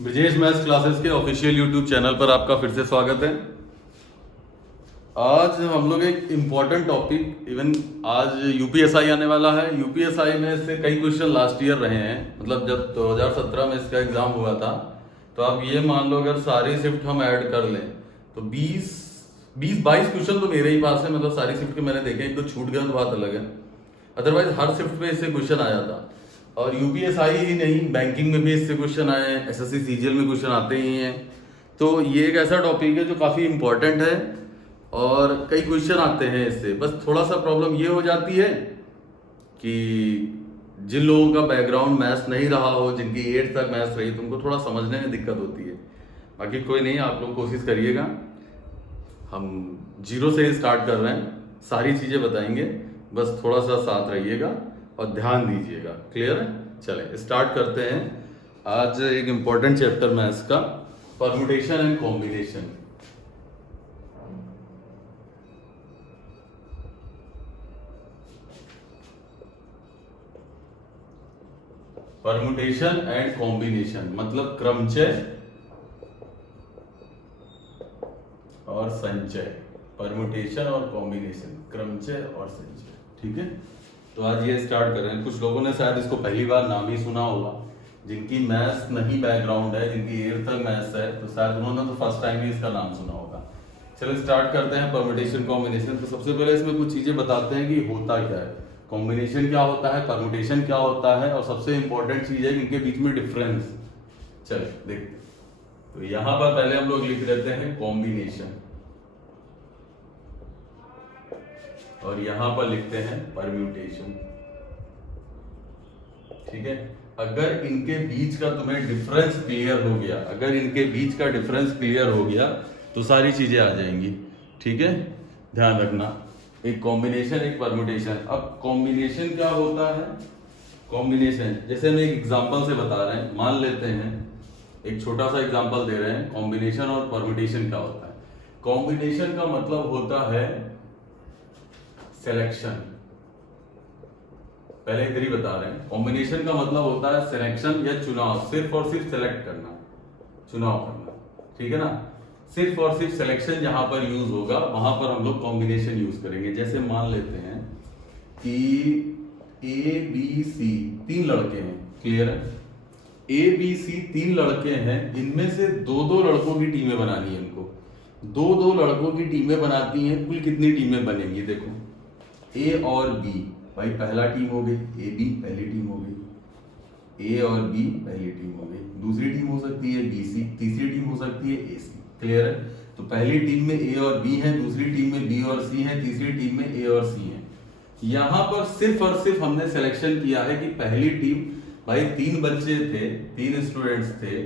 Brajesh maths classes के official YouTube channel पर आपका फिर से स्वागत है। आज हम लोग एक इम्पॉर्टेंट टॉपिक, इवन आज यूपीएसआई आने वाला है। यूपीएसआई में से कई क्वेश्चन लास्ट ईयर रहे हैं, मतलब जब 2017 में इसका एग्जाम हुआ था। तो आप ये मान लो अगर सारी शिफ्ट हम ऐड कर लें तो 20-22 क्वेश्चन तो मेरे ही पास है। मतलब सारी शिफ्ट के मैंने देखे, एक तो छूट गया तो बात अलग है, अदरवाइज हर शिफ्ट में इससे क्वेश्चन आया था। और यूपीएसआई ही नहीं, बैंकिंग में भी इससे क्वेश्चन आए हैं, एसएससी सीजीएल में क्वेश्चन आते ही हैं। तो ये एक ऐसा टॉपिक है जो काफ़ी इंपॉर्टेंट है और कई क्वेश्चन आते हैं इससे। बस थोड़ा सा प्रॉब्लम ये हो जाती है कि जिन लोगों का बैकग्राउंड मैथ्स नहीं रहा हो, जिनकी 8th तक मैथ्स रही, तो उनको थोड़ा समझने में दिक्कत होती है। बाकी कोई नहीं, आप लोग कोशिश करिएगा। हम 0 से स्टार्ट कर रहे हैं, सारी चीज़ें बताएंगे, बस थोड़ा सा साथ रहिएगा और ध्यान दीजिएगा। क्लियर है? चलें स्टार्ट करते हैं। आज एक इम्पॉर्टेंट चैप्टर मैथ्स का, permutation and combination. Permutation and combination मतलब क्रमचय और संचय। परम्यूटेशन और कॉम्बिनेशन, क्रमचय और संचय। ठीक है, तो आज ये स्टार्ट कर रहे हैं। कुछ लोगों ने शायद इसको पहली बार नाम ही सुना होगा, जिनकी मैथ्स नहीं बैकग्राउंड है, जिनकी 8th तक मैथ्स है, तो शायद उन्होंने तो फर्स्ट टाइम ही इसका नाम सुना होगा। चलो स्टार्ट करते हैं परम्यूटेशन कॉम्बिनेशन। तो सबसे पहले इसमें कुछ चीजें बताते हैं कि होता क्या है, कॉम्बिनेशन क्या होता है, परम्यूटेशन क्या होता है, और सबसे इंपॉर्टेंट चीज है कि इनके बीच में डिफरेंस। चलो देखते हैं। तो यहां पर पहले हम लोग लिख देते हैं कॉम्बिनेशन और यहां पर लिखते हैं परम्यूटेशन। ठीक है, अगर इनके बीच का तुम्हें डिफरेंस क्लियर हो गया, अगर इनके बीच का डिफरेंस क्लियर हो गया तो सारी चीजें आ जाएंगी। ठीक है, ध्यान रखना, एक कॉम्बिनेशन एक परम्यूटेशन। अब कॉम्बिनेशन क्या होता है? कॉम्बिनेशन जैसे हम एक एग्जांपल से बता रहे हैं, मान लेते हैं एक छोटा सा एग्जांपल दे रहे हैं, कॉम्बिनेशन और परम्यूटेशन क्या होता है। कॉम्बिनेशन का मतलब होता है सिलेक्शन। पहले इधर ही बता रहे हैं, कॉम्बिनेशन का मतलब होता है सिलेक्शन या चुनाव, सिर्फ और सिर्फ सेलेक्ट करना, चुनाव करना। ठीक है ना, सिर्फ और सिर्फ सिलेक्शन जहां पर यूज होगा वहां पर हम लोग कॉम्बिनेशन यूज करेंगे। जैसे मान लेते हैं कि ए बी सी 3 लड़के हैं। क्लियर है? ए बी सी 3 लड़के हैं, इनमें से 2-2 लड़कों की टीमें बनानी है इनको। 2-2 लड़कों की टीमें बनाती हैं, कुल कितनी टीमें बनेंगी? देखो, ए और बी, भाई पहला टीम हो गई, ए बी पहली टीम हो गई, ए और बी पहली टीम हो गई। दूसरी टीम हो सकती है बी सी, तीसरी टीम हो सकती है ए सी। क्लियर है? तो पहली टीम में ए और बी है, दूसरी टीम में बी और सी है, तीसरी टीम में ए और सी है। यहां पर सिर्फ और सिर्फ हमने सिलेक्शन किया है कि पहली टीम, भाई 3 बच्चे थे, 3 स्टूडेंट्स थे,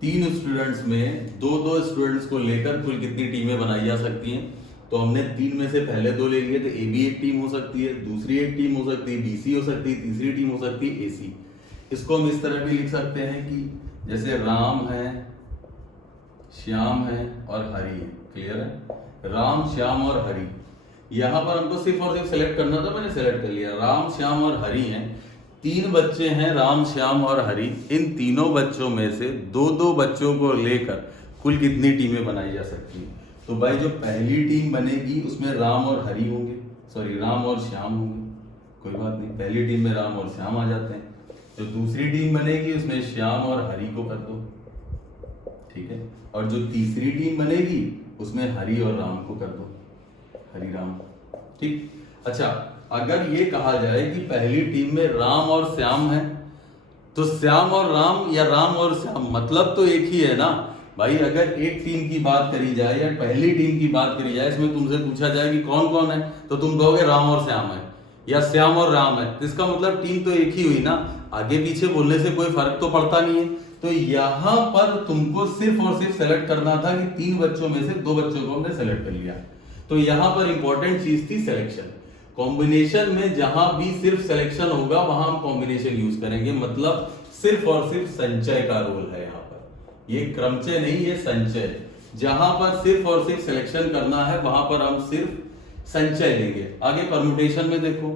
3 स्टूडेंट्स में 2-2 स्टूडेंट्स को लेकर कुल कितनी टीमें बनाई जा सकती हैं? तो हमने 3 में से पहले 2 ले लिए, तो ए बी एक टीम हो सकती है, दूसरी एक टीम हो सकती है बी सी हो सकती है, तीसरी टीम हो सकती है ए सी। इसको हम इस तरह भी लिख सकते हैं कि जैसे राम है, श्याम है और हरि है। क्लियर है? राम, श्याम और हरि। यहां पर हमको सिर्फ और सिर्फ सेलेक्ट करना था, मैंने सेलेक्ट कर लिया। राम, श्याम और हरि हैं, 3 बच्चे हैं, राम, श्याम और हरि। इन तीनों बच्चों में से 2-2 बच्चों को लेकर कुल कितनी टीमें बनाई जा सकती हैं? तो भाई जो पहली टीम बनेगी उसमें राम और हरि होंगे, सॉरी राम और श्याम होंगे। कोई बात नहीं, पहली टीम में राम और श्याम आ जाते हैं। जो दूसरी टीम बनेगी उसमें श्याम और हरि को कर दो। ठीक है, और जो तीसरी टीम बनेगी उसमें हरि और राम को कर दो, हरि राम। ठीक, अच्छा, अगर ये कहा जाए कि पहली टीम में राम और श्याम है, तो श्याम और राम या राम और श्याम मतलब तो एक ही है ना भाई। अगर एक टीम की बात करी जाए या पहली टीम की बात करी जाए, इसमें तुमसे पूछा जाए कि कौन कौन है, तो तुम कहोगे राम और श्याम है या श्याम और राम है। इसका मतलब टीम तो एक ही हुई ना, आगे पीछे बोलने से कोई फर्क तो पड़ता नहीं है। तो यहां पर तुमको सिर्फ और सिर्फ सेलेक्ट करना था कि 3 बच्चों में से 2 बच्चों को हमने सेलेक्ट कर लिया। तो यहां पर इंपॉर्टेंट चीज थी सिलेक्शन। कॉम्बिनेशन में जहां भी सिर्फ सिलेक्शन होगा वहां हम कॉम्बिनेशन यूज करेंगे, मतलब सिर्फ और सिर्फ संचय का रोल है यहाँ पर। ये क्रमचय नहीं, ये संचय। जहां पर सिर्फ और सिर्फ सिलेक्शन करना है वहां पर हम सिर्फ संचय लेंगे। आगे परम्यूटेशन में देखो,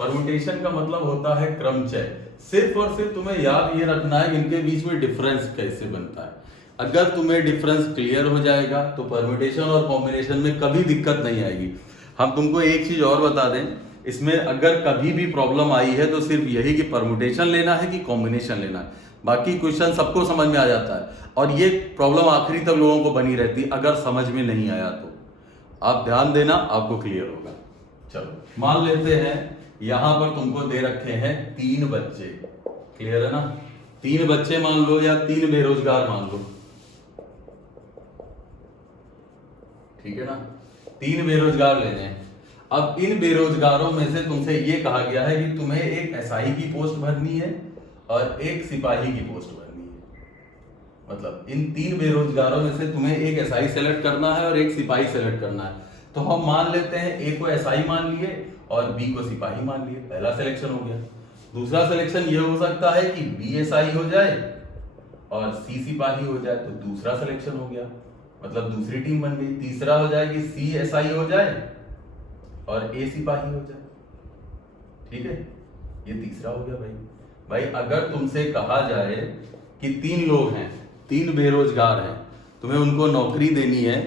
परमुटेशन का मतलब होता है क्रमचय। सिर्फ और सिर्फ तुम्हें याद ये रखना है इनके बीच में डिफरेंस कैसे बनता है। अगर तुम्हें डिफरेंस क्लियर हो जाएगा तो परमुटेशन और कॉम्बिनेशन में कभी दिक्कत नहीं आएगी। हम तुमको एक चीज और बता दें, इसमें अगर कभी भी प्रॉब्लम आई है तो सिर्फ यही कि परमुटेशन लेना है कि कॉम्बिनेशन लेना है, बाकी क्वेश्चन सबको समझ में आ जाता है। और ये प्रॉब्लम आखिरी तक लोगों को बनी रहती है, अगर समझ में नहीं आया तो आप ध्यान देना, आपको क्लियर होगा। चलो मान लेते हैं यहां पर तुमको दे रखे हैं 3 बच्चे, क्लियर है ना, 3 बच्चे मान लो या 3 बेरोजगार मान लो, ठीक है ना, 3 बेरोजगार लेने हैं। अब इन बेरोजगारों में से तुमसे ये कहा गया है कि तुम्हें एक एसआई की पोस्ट भरनी है और एक सिपाही की पोस्ट भरनी है। मतलब इन 3 बेरोजगारों में से तुम्हें एक एसआई सेलेक्ट करना है और एक सिपाही सेलेक्ट करना है। तो हम मान लेते हैं ए को एसआई मान लिए और बी को सिपाही मान लिए, पहला सिलेक्शन हो गया। दूसरा सिलेक्शन ये हो सकता है कि बी एसआई हो जाए और सी सिपाही हो जाए, तो दूसरा सिलेक्शन हो गया, मतलब दूसरी टीम बन गई। तीसरा हो जाए कि सी एसआई हो जाए और ए सिपाही हो जाए, ठीक है, ये तीसरा हो गया। भाई अगर तुमसे कहा जाए कि 3 लोग हैं, 3 बेरोजगार हैं, तुम्हें उनको नौकरी देनी है,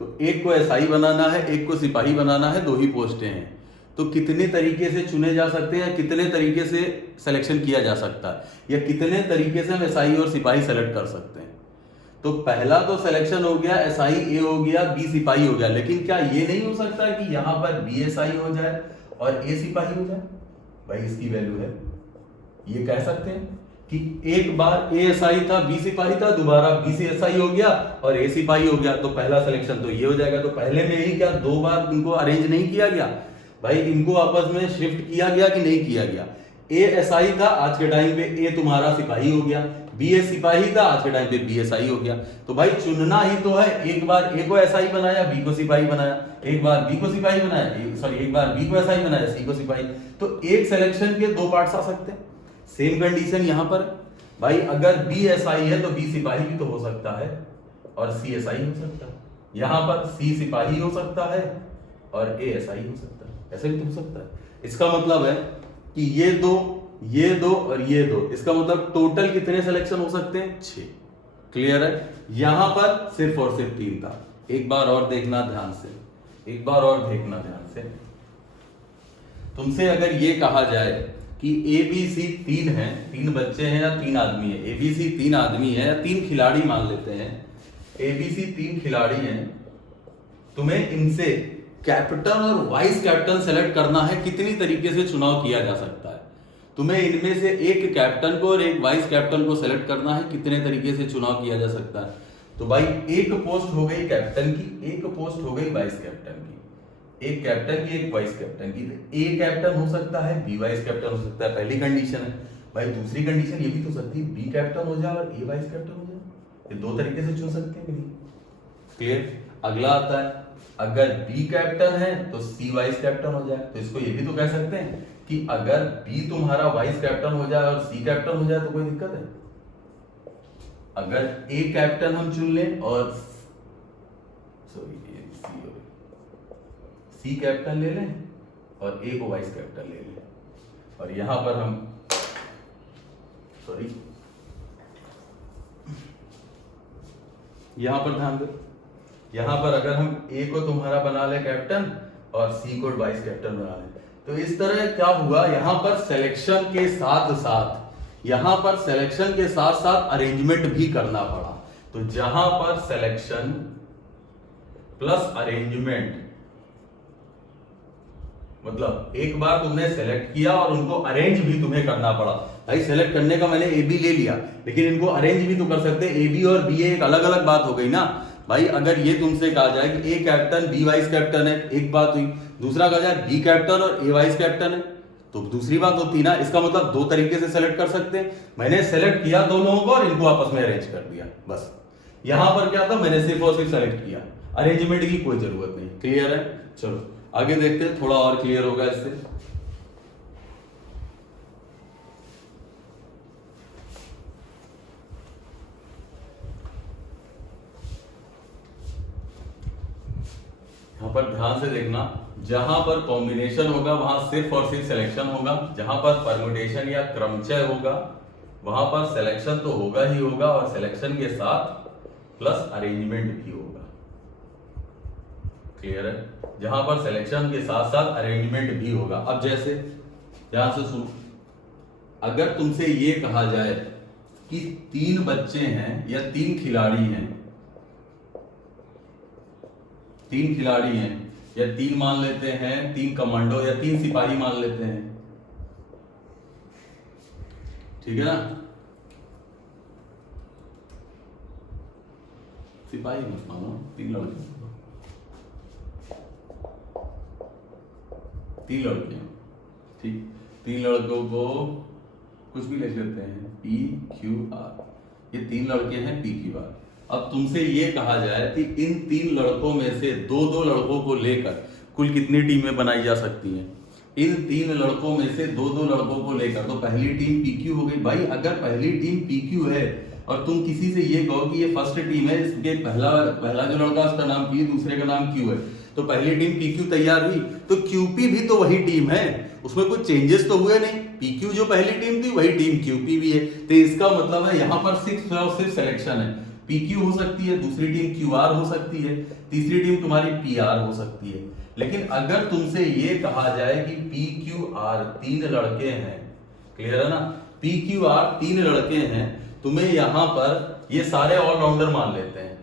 तो एक को एसआई बनाना है, एक को सिपाही बनाना है, 2 ही पोस्टें हैं, तो कितने तरीके से चुने जा सकते हैं, कितने तरीके से सिलेक्शन किया जा सकता है, या कितने तरीके से हम एसआई और सिपाही सेलेक्ट कर सकते हैं। तो पहला तो सिलेक्शन हो गया, एसआई ए हो गया, बी सिपाही हो गया, लेकिन क्या ये नहीं हो सकता कि यहां पर बी एसआई हो जाए और ए सिपाही हो जाए? भाई इसकी वैल्यू है, ये कह सकते हैं कि एक बार ए एसआई था, बी सिपाही था, दोबारा बी सी एसआई हो गया और ए सिपाही हो गया, तो पहला सिलेक्शन तो ये हो जाएगा। तो पहले में ही क्या 2 बार इनको अरेंज नहीं किया गया? भाई इनको आपस में शिफ्ट किया गया कि नहीं किया गया? ए एसआई था, आज के टाइम पे ए तुम्हारा सिपाही हो गया, बी ए सिपाही था, आज के टाइम पे बी एसआई हो गया। तो भाई चुनना ही तो है, एक बार ए को एसआई बनाया, बी को सिपाही बनाया, एक बार बी को सिपाही बनाया, एक बार बी को एसआई बनाया, सी को सिपाही। तो एक सिलेक्शन के 2 पार्ट्स आ सकते हैं। सेम कंडीशन यहां पर भाई, अगर बी एसआई है तो बी सिपाही भी तो हो सकता है और सी एसआई हो सकता है, यहां पर सी सिपाही हो सकता है और ए एसआई हो सकता है, ऐसे भी तो हो सकता है। इसका मतलब है कि ये दो और ये 2, इसका मतलब टोटल कितने सिलेक्शन हो सकते हैं? 6। क्लियर है? यहां पर सिर्फ और सिर्फ 3 था। एक बार और देखना ध्यान से, एक बार और देखना ध्यान से। तुमसे अगर ये कहा जाए कि ए बी सी 3 है, 3 बच्चे हैं या 3 आदमी है, ए बी सी 3 आदमी है या 3 खिलाड़ी मान लेते हैं, ए बी सी 3 खिलाड़ी हैं, तुम्हें इनसे कैप्टन और वाइस कैप्टन सेलेक्ट करना है, कितनी तरीके से चुनाव किया जा सकता है? तुम्हें इनमें से एक कैप्टन को और एक वाइस कैप्टन को सेलेक्ट करना है, कितने तरीके से चुनाव किया जा सकता है? तो भाई एक पोस्ट हो गई कैप्टन की, एक पोस्ट हो गई वाइस कैप्टन की, एक कैप्टन की एक वाइस कैप्टन की। ए कैप्टन हो सकता है, बी वाइस कैप्टन हो सकता है, पहली कंडीशन है। भाई दूसरी कंडीशन ये भी तो सकती है, बी कैप्टन हो जाए और ए वाइस कैप्टन हो जाए, ये 2 तरीके से चुन सकते हैं। क्लियर? अगला आता है, अगर बी कैप्टन है तो सी वाइस कैप्टन हो जाए, तो इसको ये भी तो कह सकते हैं कि अगर बी तुम्हारा वाइस कैप्टन हो जाए और सी कैप्टन हो जाए तो कोई दिक्कत है? अगर ए कैप्टन हम चुन लें और सी कैप्टन ले लें और ए को वाइस कैप्टन ले लें, और यहां पर हम यहां पर ध्यान दो, यहां पर अगर हम ए को तुम्हारा बना ले कैप्टन और सी को वाइस कैप्टन बना ले, तो इस तरह क्या हुआ, यहां पर सिलेक्शन के साथ साथ अरेंजमेंट भी करना पड़ा। तो जहां पर सिलेक्शन प्लस अरेंजमेंट, मतलब एक बार तुमने सेलेक्ट किया और उनको अरेंज भी तुम्हें करना पड़ा। भाई सेलेक्ट करने का मैंने ए बी ले लिया, लेकिन इनको अरेंज भी तो कर सकते। ए बी और बी एक अलग अलग बात हो गई ना भाई। अगर ये तुमसे कहा जाए कि A captain B vice captain है, एक बात हुई। दूसरा कहा जाए बी कैप्टन और ए वाइस कैप्टन है, तो दूसरी बात होती ना। इसका मतलब 2 तरीके से सेलेक्ट कर सकते हैं। मैंने सेलेक्ट किया 2 लोगों को और इनको आपस में अरेंज कर दिया, बस। यहां पर क्या था, मैंने सिर्फ और सिर्फ सेलेक्ट किया, अरेंजमेंट की कोई जरूरत नहीं। क्लियर है? चलो आगे देखते हैं, थोड़ा और क्लियर होगा इससे। यहां पर ध्यान से देखना, जहां पर कॉम्बिनेशन होगा वहां सिर्फ और सिर्फ सिलेक्शन होगा, जहां पर परम्यूटेशन या क्रमचय होगा वहां पर सिलेक्शन तो होगा ही होगा और सिलेक्शन के साथ प्लस अरेंजमेंट भी होगा। क्लियर है? जहां पर सिलेक्शन के साथ साथ अरेंजमेंट भी होगा। अब जैसे ध्यान से सुनो, अगर तुमसे ये कहा जाए कि 3 बच्चे हैं या 3 खिलाड़ी हैं, 3 खिलाड़ी हैं या 3 मान लेते हैं 3 कमांडो या 3 सिपाही मान लेते हैं, ठीक है ना, सिपाही मत मानो, 3 लड़के, 3 लड़के हैं, ठीक, 3 लड़कों को कुछ भी लिख लेते हैं पी क्यू आर, ये 3 लड़के हैं पी क्यू आर। अब तुमसे ये कहा जाए कि इन 3 लड़कों में से 2-2 लड़कों को लेकर कुल कितनी टीमें बनाई जा सकती हैं? इन 3 लड़कों में से 2-2 लड़कों को लेकर, तो पहली टीम पीक्यू हो गई। भाई अगर पहली टीम पीक्यू है और तुम किसी से ये कहो कि ये फर्स्ट टीम है, इसके पहला जो लड़का उसका नाम पी, दूसरे का नाम क्यू है, तो पहली टीम पीक्यू तैयार हुई, तो क्यूपी भी तो वही टीम है, उसमें कुछ चेंजेस तो हुए नहीं। पीक्यू जो पहली टीम थी वही टीम क्यूपी भी है, तो इसका मतलब है यहाँ पर सिर्फ और सिर्फ सिलेक्शन है। पीक्यू हो सकती है, दूसरी टीम क्यूआर हो सकती है, तीसरी टीम तुम्हारी पीआर हो सकती है। लेकिन अगर तुमसे ये कहा जाए कि पी क्यू आर 3 लड़के हैं, क्लियर है ना, पी क्यू आर 3 लड़के हैं, तुम्हें यहां पर ये सारे ऑलराउंडर मान लेते हैं,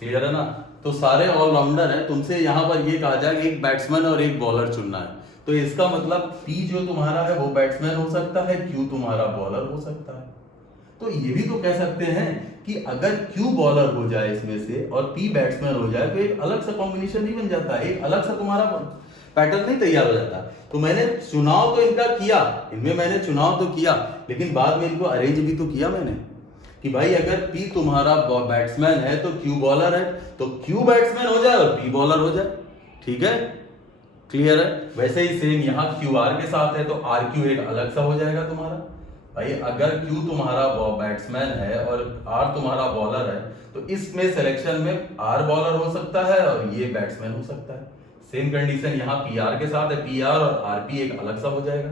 क्लियर है ना, तो सारे ऑलराउंडर हैं, तुमसे यहां पर ये कहा जाए कि एक बैट्समैन और एक बॉलर चुनना है, तो इसका मतलब पी जो तुम्हारा है वो बैट्समैन हो सकता है, क्यू तुम्हारा बॉलर हो सकता है। तो ये भी तो कह सकते हैं कि अगर क्यू बॉलर हो जाए इसमें से और पी बैट्समैन हो जाए तो एक अलग सा कॉम्बिनेशन नहीं बन जाता, एक अलग सा तुम्हारा पैटर्न नहीं तैयार हो जाता। तो मैंने चुनाव तो इनका किया, इनमें मैंने चुनाव तो किया, लेकिन बाद में इनको अरेंज भी तो किया मैंने कि भाई अगर पी तुम्हारा बैट्समैन है तो क्यू बॉलर है, तो क्यू बैट्समैन हो जाए और पी बॉलर हो जाए, ठीक है, क्लियर है। वैसे ही सेम यहाँ क्यू आर के साथ है, तो आर क्यू एक अलग सा हो जाएगा तुम्हारा। भाई अगर क्यू तुम्हारा बैट्समैन है और आर तुम्हारा बॉलर है, तो इसमें सिलेक्शन में आर बॉलर हो सकता है और ये बैट्समैन हो सकता है। सेम कंडीशन यहाँ पीआर के साथ है, पीआर और आरपी एक अलग सा हो जाएगा,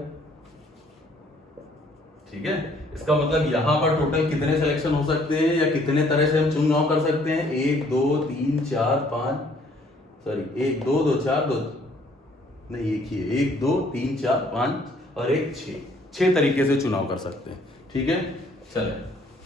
ठीक है। इसका मतलब यहां पर टोटल कितने सिलेक्शन हो सकते हैं या कितने तरह से हम चुनाव कर सकते हैं? 1 2 3 4 5, सॉरी 1 2 2 4 2 नहीं, एक ही है, 1 2 3 4 5 और एक 6 तरीके से चुनाव कर सकते हैं, ठीक है। चले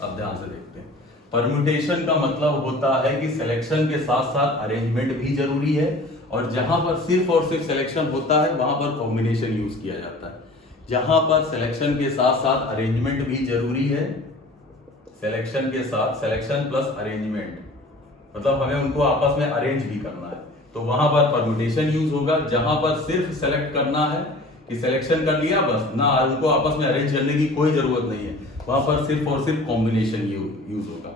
अब ध्यान से देखते हैं। परम्यूटेशन का मतलब होता है कि सिलेक्शन के साथ साथ अरेंजमेंट भी जरूरी है, और जहां पर सिर्फ और सिर्फ सिलेक्शन होता है वहां पर कॉम्बिनेशन यूज किया जाता है। जहां पर सिलेक्शन के साथ साथ अरेंजमेंट भी जरूरी है, सिलेक्शन के साथ सिलेक्शन प्लस अरेंजमेंट, मतलब हमें उनको आपस में अरेंज भी करना है, तो वहां पर परम्यूटेशन यूज होगा। जहां पर सिर्फ सेलेक्ट करना है कि सिलेक्शन कर लिया बस, ना उनको आपस में अरेंज करने की कोई जरूरत नहीं है, वहां पर सिर्फ और सिर्फ कॉम्बिनेशन यूज होगा।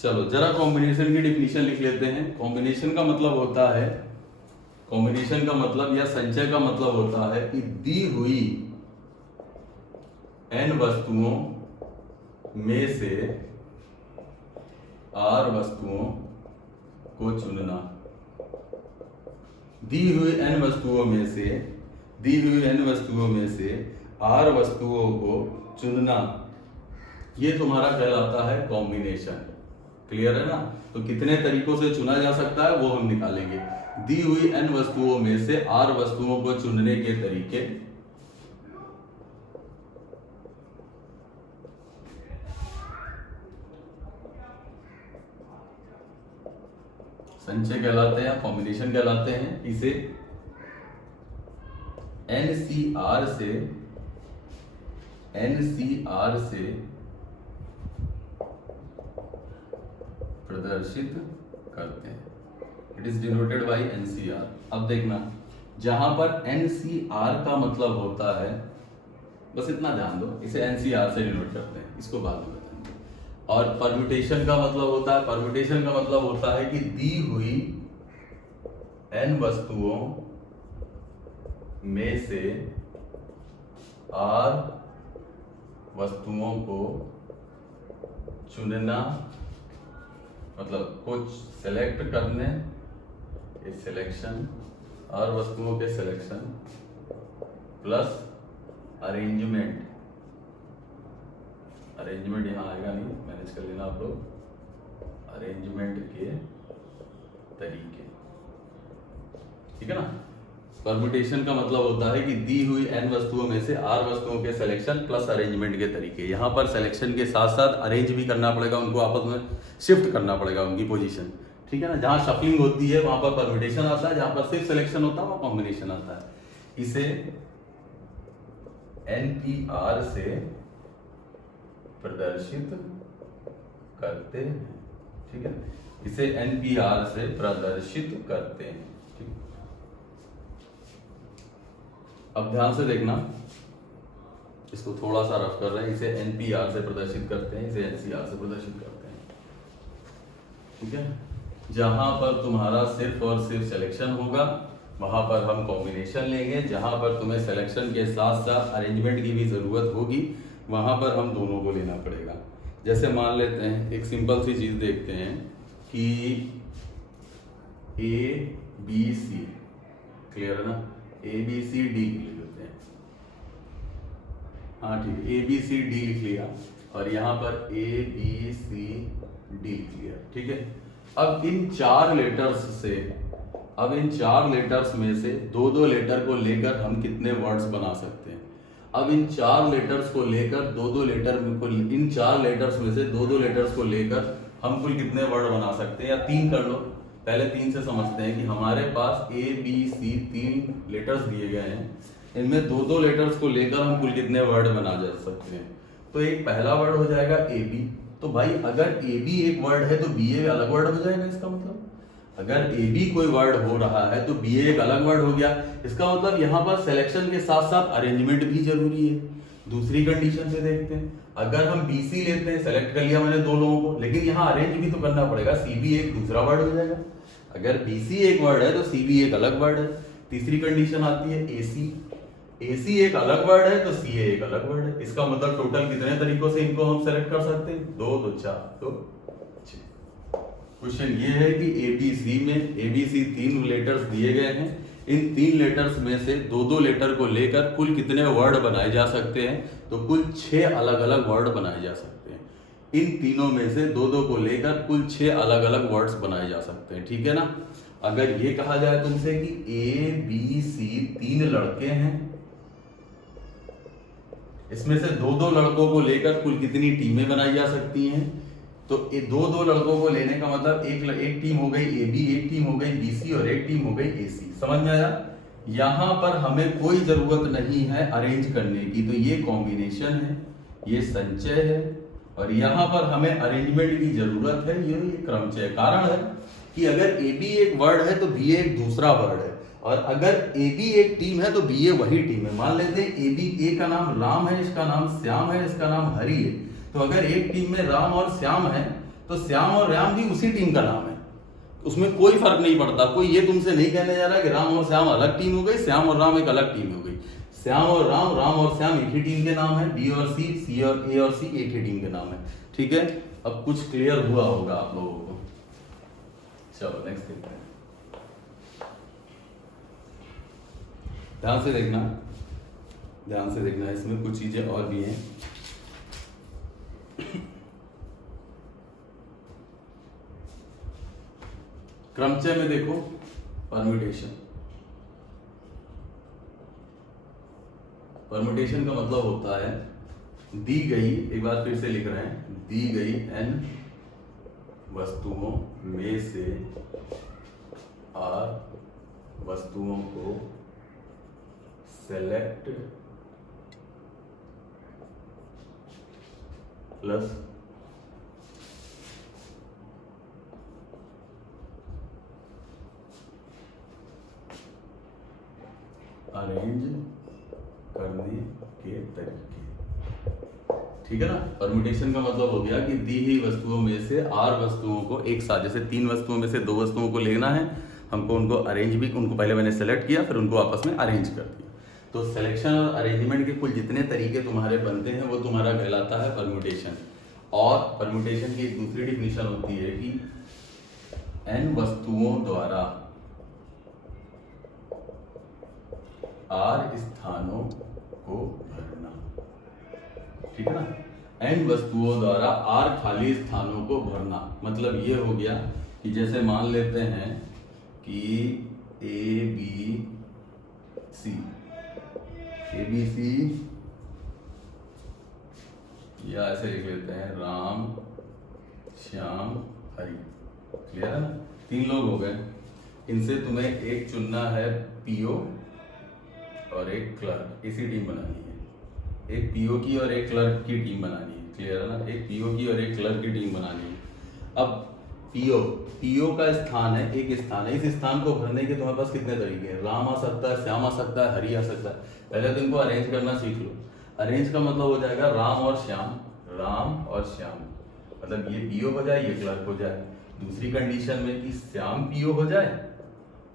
चलो जरा कॉम्बिनेशन की डिफिनीशन लिख लेते हैं। कॉम्बिनेशन का मतलब होता है, कॉम्बिनेशन का मतलब या संचय का मतलब होता है कि दी हुई n वस्तुओं में से r वस्तुओं को चुनना। दी हुई n वस्तुओं में से r वस्तुओं को चुनना, ये तुम्हारा कहलाता है कॉम्बिनेशन, क्लियर है ना। तो कितने तरीकों से चुना जा सकता है वो हम निकालेंगे। दी हुई n वस्तुओं में से r वस्तुओं को चुनने के तरीके संचय कहलाते हैं, कॉम्बिनेशन कहलाते हैं। इसे एनसीआर से प्रदर्शित करते हैं। It is denoted by NCR. अब देखना, जहां पर एनसीआर का मतलब होता है, बस इतना ध्यान दो, इसे एनसीआर से डिनोट करते हैं, इसको बाद में बताएंगे। और परम्यूटेशन का मतलब होता है, परम्यूटेशन का मतलब होता है कि दी हुई n वस्तुओं में से r वस्तुओं को चुनना, मतलब कुछ सेलेक्ट करने, सिलेक्शन आर वस्तुओं के सिलेक्शन प्लस अरेंजमेंट, अरेंजमेंट यहाँ आएगा नहीं, मैनेज कर लेना आप लोग, अरेंजमेंट के तरीके, ठीक है ना। परम्यूटेशन का मतलब होता है कि दी हुई n वस्तुओं में से r वस्तुओं के सिलेक्शन प्लस अरेंजमेंट के तरीके। यहाँ पर सिलेक्शन के साथ साथ अरेंज भी करना पड़ेगा, उनको आपस में शिफ्ट करना पड़ेगा उनकी पोजीशन, ठीक है ना। जहाँ शफलिंग होती है वहां पर परम्यूटेशन आता है, जहां पर सिर्फ सिलेक्शन होता है वहां कॉम्बिनेशन आता है। इसे NPR से प्रदर्शित करते हैं, ठीक है, इसे NPR से प्रदर्शित करते हैं, ठीक। अब ध्यान से देखना, इसको थोड़ा सा रफ कर रहे हैं, इसे NPR से प्रदर्शित करते हैं, इसे NCR से प्रदर्शित करते हैं, ठीक है। जहां पर तुम्हारा सिर्फ और सिर्फ सिलेक्शन होगा वहां पर हम कॉम्बिनेशन लेंगे, जहां पर तुम्हें सिलेक्शन के साथ साथ अरेंजमेंट की भी जरूरत होगी वहां पर हम दोनों को लेना पड़ेगा। जैसे मान लेते हैं, एक सिंपल सी चीज देखते हैं कि ABC, क्लियर है ना, ABCD लिख लेते हैं, हाँ ठीक है, ABCD लिख लिया और यहाँ पर ABCD लिख लिया, ठीक है। अब इन चार लेटर्स में से दो दो लेटर को लेकर हम कितने वर्ड्स बना सकते हैं। अब इन चार लेटर्स को लेकर इन चार लेटर्स में से दो दो लेटर्स को लेकर हम कुल कितने वर्ड बना सकते हैं, या तीन कर लो। पहले तीन से समझते हैं कि हमारे पास ABC 3 लेटर्स दिए गए हैं, इनमें दो दो लेटर्स को लेकर हम कुल कितने वर्ड बना जा सकते हैं। तो एक पहला वर्ड हो जाएगा AB, तो भाई अगर AB एक वर्ड है तो BA अलग वर्ड हो जाएगा। इसका मतलब अगर AB कोई वर्ड हो रहा है तो BA एक अलग वर्ड हो गया। इसका मतलब यहाँ पर सिलेक्शन के साथ साथ अरेंजमेंट भी जरूरी है। दूसरी कंडीशन से देखते हैं, अगर हम BC लेते हैं, सेलेक्ट कर लिया मैंने दो लोगों को, लेकिन यहाँ अरेंज भी तो करना पड़ेगा, CB एक दूसरा वर्ड हो जाएगा। अगर BC एक वर्ड है तो CB एक अलग वर्ड है। तीसरी कंडीशन आती है AC एक अलग वर्ड है तो CA एक अलग वर्ड है। इसका मतलब टोटल कितने तरीकों से इनको हम सेलेक्ट कर सकते हैं, 2 2 4 2 6। क्वेश्चन ये है कि ABC 3 लेटर्स दिए गए हैं, इन 3 लेटर्स में से दो दो लेटर को लेकर कुल कितने वर्ड बनाए जा सकते हैं। तो कुल 6 अलग अलग वर्ड बनाए जा सकते हैं। इन तीनों में से दो दो को लेकर कुल 6 अलग अलग वर्ड्स बनाए जा सकते हैं, ठीक है ना। अगर ये कहा जाए तुमसे कि ABC 3 लड़के हैं, इसमें से दो दो लड़कों को लेकर कुल कितनी टीमें बनाई जा सकती हैं। तो ये दो दो लड़कों को लेने का मतलब एक टीम हो गई AB, एक टीम हो गई BC और एक टीम हो गई AC। समझ में आया। यहां पर हमें कोई जरूरत नहीं है अरेंज करने की, तो ये कॉम्बिनेशन है, ये संचय है, और यहां पर हमें अरेंजमेंट की जरूरत है, ये क्रमचय। कारण है कि अगर AB एक वर्ड है तो BA एक दूसरा वर्ड है, और अगर AB एक टीम है तो BA वही टीम है। मान लेते हैं A का नाम राम है, इसका नाम श्याम है, इसका नाम हरि है। तो अगर एक टीम में राम और श्याम है तो श्याम और राम भी उसी टीम का नाम है, उसमें कोई फर्क नहीं पड़ता। कोई ये तुमसे नहीं कहने जा रहा कि राम और श्याम अलग टीम हो गई, श्याम और राम एक अलग टीम हो गई। श्याम और राम, राम और श्याम एक ही टीम के नाम है, B और C, C और A और C एक ही टीम के नाम है, ठीक है। अब कुछ क्लियर हुआ होगा आप लोगों को। चलो नेक्स्ट देखते हैं, ध्यान से देखना, इसमें कुछ चीजें और भी हैं। क्रमचय में देखो, परम्यूटेशन का मतलब होता है दी गई, एक बार फिर से लिख रहे हैं, दी गई n वस्तुओं में से r वस्तुओं को सेलेक्ट प्लस अरेंज करने के तरीके, ठीक है ना। परम्यूटेशन का मतलब हो गया कि दी हुई वस्तुओं में से r वस्तुओं को एक साथ, जैसे 3 वस्तुओं में से 2 वस्तुओं को लेना है हमको, उनको अरेंज भी, उनको पहले मैंने सेलेक्ट किया, फिर उनको आपस में अरेंज कर दिया। तो सिलेक्शन और अरेंजमेंट के कुल जितने तरीके तुम्हारे बनते हैं वो तुम्हारा कहलाता है परम्यूटेशन। और परम्यूटेशन की एक दूसरी डिफिनीशन होती है कि n वस्तुओं द्वारा आर स्थानों को भरना, ठीक है ना। n वस्तुओं द्वारा r खाली स्थानों को भरना, मतलब ये हो गया कि जैसे मान लेते हैं कि ए बी सी या ऐसे लिख लेते हैं राम श्याम हरि, क्लियर है ना। 3 लोग हो गए, इनसे तुम्हें एक चुनना है पीओ और एक क्लर्क, इसी टीम बनानी है। एक पीओ की और एक क्लर्क की टीम बनानी है, क्लियर है ना। एक पीओ की और एक क्लर्क की टीम बनानी है। अब पीओ का स्थान है, एक स्थान है, इस स्थान को भरने के तुम्हारे पास कितने तरीके हैं। राम आ सकता है, श्याम आ सकता है, हरि आ सकता है। पहले तो इनको अरेंज करना सीख लो। अरेंज का मतलब हो जाएगा राम और श्याम, राम और श्याम, मतलब ये पीओ हो जाए, ये क्लर्क हो जाए। दूसरी कंडीशन में कि श्याम पीओ हो जाए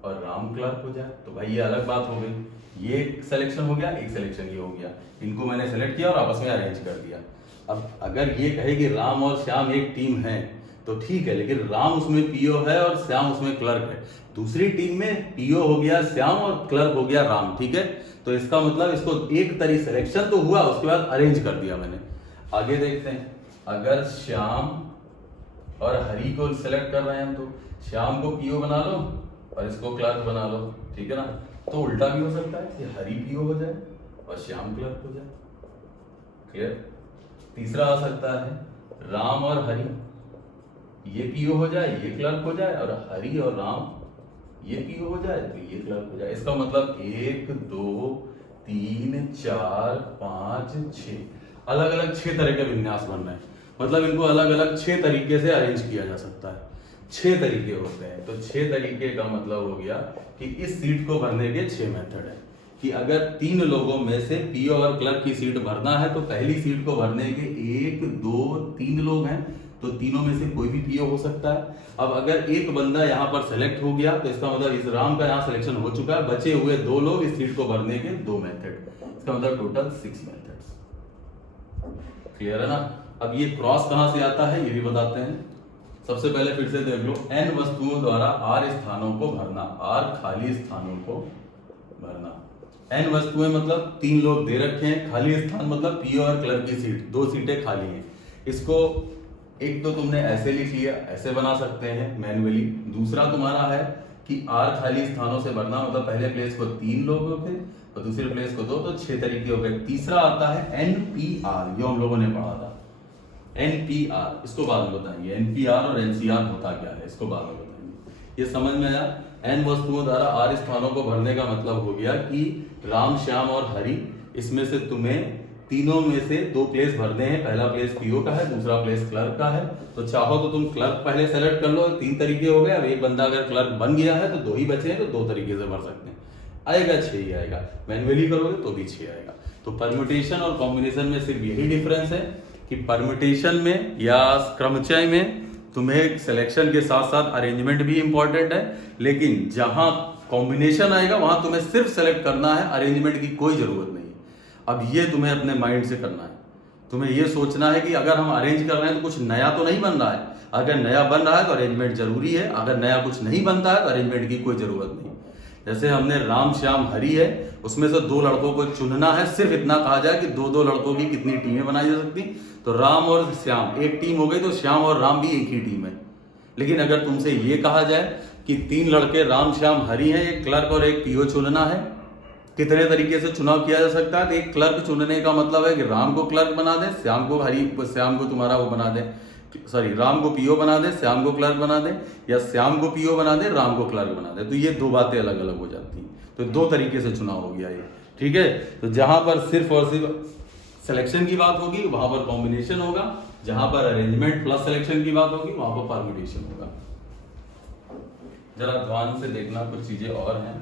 और राम क्लर्क हो जाए, तो भाई ये अलग बात हो गई। ये एक सिलेक्शन हो गया, एक सिलेक्शन ये हो गया। इनको मैंने सेलेक्ट किया और आपस में अरेंज कर दिया। अब अगर ये कहे कि राम और श्याम एक टीम है तो ठीक है, लेकिन राम उसमें पीओ है और श्याम उसमें क्लर्क है। दूसरी टीम में पीओ हो गया श्याम और क्लर्क हो गया राम, ठीक है। तो इसका मतलब इसको एक तरी सिलेक्शन तो हुआ, उसके बाद अरेंज कर दिया मैंने। आगे देखते हैं, अगर श्याम और हरि को सिलेक्ट कर रहे हैं तो श्याम को पीओ बना लो और इसको क्लर्क बना लो, ठीक है ना। तो उल्टा भी हो सकता है कि हरि पीओ हो जाए और श्याम क्लर्क हो जाए, क्लियर। तीसरा आ सकता है राम और हरि, ये पीओ हो जाए, ये क्लर्क हो जाए, और हरि और राम ये पीओ हो जाए तो ये क्लर्क हो जाए। इसका मतलब 1 2 3 4 5 6 अलग अलग 6 तरह के विन्यास बन रहे हैं। मतलब इनको अलग अलग 6 तरीके से अरेंज किया जा सकता है। 6 तरीके होते हैं, तो 6 तरीके का मतलब हो गया कि इस सीट को भरने के 6 मेथड है। कि अगर 3 लोगों में से पीओ और क्लर्क की सीट भरना है तो पहली सीट को भरने के 1 2 3 लोग हैं, तो तीनों में से कोई भी पीओ हो सकता है। अब अगर एक बंदा यहाँ पर सेलेक्ट हो गया तो इसका मतलब इस राम का यहाँ सिलेक्शन हो चुका है, बचे हुए 2 लोग इस सीट को भरने के 2 मेथड, इसका मतलब टोटल 6 मेथड्स, क्लियर है ना। अब ये क्रॉस कहां से आता है ये भी बताते हैं। सबसे पहले फिर से देख लो, n वस्तुओं द्वारा r स्थानों को भरना, r खाली स्थानों को भरना। n वस्तुएं मतलब 3 लोग दे रखे हैं, खाली स्थान मतलब पीओ और क्लर्क की सीट, 2 सीटें खाली हैं। इसको एक तो तुमने ऐसे लिख लिया, ऐसे बना सकते हैं मैन्युअली। दूसरा तुम्हारा है कि r खाली स्थानों से भरना, मतलब पहले प्लेस को 3 लोग थे और दूसरे प्लेस को 2, तो 6 तरीके हो गए। तीसरा आता है NPR, जो हम लोगों ने पढ़ा था NPR, इसको बाद में बताएंगे। NPR और NCR होता क्या है इसको बाद में बताएंगे। ये समझ में आया। n वस्तुओं द्वारा r स्थानों को भरने का मतलब हो गया कि राम श्याम और हरि, इसमें से तुम्हें तीनों में से 2 प्लेस भरने हैं। पहला प्लेस पीओ का है, दूसरा प्लेस क्लर्क का है। तो चाहो तो तुम क्लर्क पहले सेलेक्ट कर लो, 3 तरीके हो गए। अब एक बंदा अगर क्लर्क बन गया है तो 2 ही बचे हैं, तो 2 तरीके से भर सकते हैं। आएगा 6 ही आएगा, मैन्युअली करोगे तो भी 6 आएगा। तो परम्यूटेशन और कॉम्बिनेशन में सिर्फ यही डिफरेंस है कि परम्यूटेशन में या क्रमचय में तुम्हें सिलेक्शन के साथ साथ अरेंजमेंट भी इंपॉर्टेंट है, लेकिन जहां कॉम्बिनेशन आएगा वहां तुम्हें सिर्फ सेलेक्ट करना है, अरेंजमेंट की कोई जरूरत नहीं है। अब ये तुम्हें अपने माइंड से करना है। तुम्हें ये सोचना है कि अगर हम अरेंज कर रहे हैं तो कुछ नया तो नहीं बन रहा है। अगर नया बन रहा है तो अरेंजमेंट जरूरी है, अगर नया कुछ नहीं बनता है तो अरेंजमेंट की कोई जरूरत नहीं। जैसे हमने राम श्याम हरि है, उसमें से 2 लड़कों को चुनना है, सिर्फ इतना कहा जाए कि 2-2 लड़कों की कितनी टीमें बनाई जा सकती। तो राम और श्याम एक टीम हो गई, तो श्याम और राम भी एक ही टीम है। लेकिन अगर तुमसे ये कहा जाए कि 3 लड़के राम श्याम हरि हैं, एक क्लर्क और एक पीओ चुनना है, कितने तरीके से चुनाव किया जा सकता है। तो एक क्लर्क चुनने का मतलब है कि राम को क्लर्क बना दे, श्याम को तुम्हारा वो बना दे, सॉरी राम को पीओ बना दे, श्याम को क्लर्क बना दे, या श्याम को पीओ बना दे, राम को क्लर्क बना दे। तो ये 2 बातें अलग अलग हो जाती हैं। तो 2 तरीके से चुनाव हो गया ये, ठीक है। तो जहां पर सिर्फ और सिर्फ सिलेक्शन की बात होगी वहां पर कॉम्बिनेशन होगा, जहां पर अरेंजमेंट प्लस सिलेक्शन की बात होगी वहां पर परम्यूटेशन होगा। जरा ध्यान से देखना, कुछ चीजें और हैं।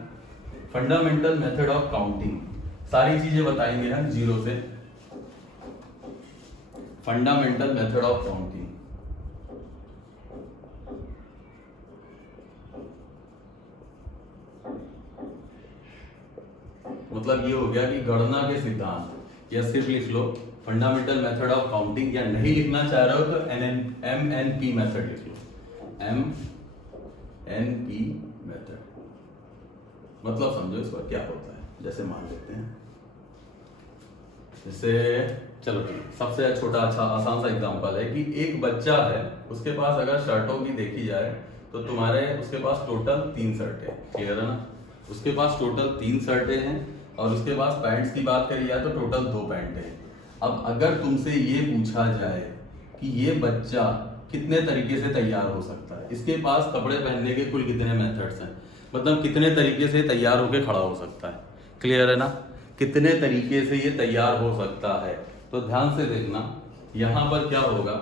फंडामेंटल मेथड ऑफ काउंटिंग, सारी चीजें बताएंगे हम 0 से। फंडामेंटल मेथड ऑफ काउंटिंग मतलब ये हो गया कि गणना के सिद्धांत, या सिर्फ लिख लो फंडामेंटल मेथड ऑफ काउंटिंग, या नहीं लिखना चाह रहे हो तो MNP मेथड लिख लो। MNP मेथड मतलब समझो इस पर क्या होता है। जैसे मान लेते हैं, जैसे चलो सबसे छोटा अच्छा आसान सा एग्जांपल है कि एक बच्चा है, उसके पास अगर शर्टों की देखी जाए तो तुम्हारे उसके पास टोटल 3 शर्टें, क्लियर है ना, उसके पास टोटल 3 शर्टें हैं और उसके पास पैंट्स की बात करी जाए तो टोटल 2 पैंट हैं। अब अगर तुमसे ये पूछा जाए कि ये बच्चा कितने तरीके से तैयार हो सकता है, इसके पास कपड़े पहनने के कुल कितने मेथड्स हैं, मतलब कितने तरीके से तैयार होकर खड़ा हो सकता है, क्लियर है ना, कितने तरीके से ये तैयार हो सकता है। तो ध्यान से देखना, यहाँ पर क्या होगा,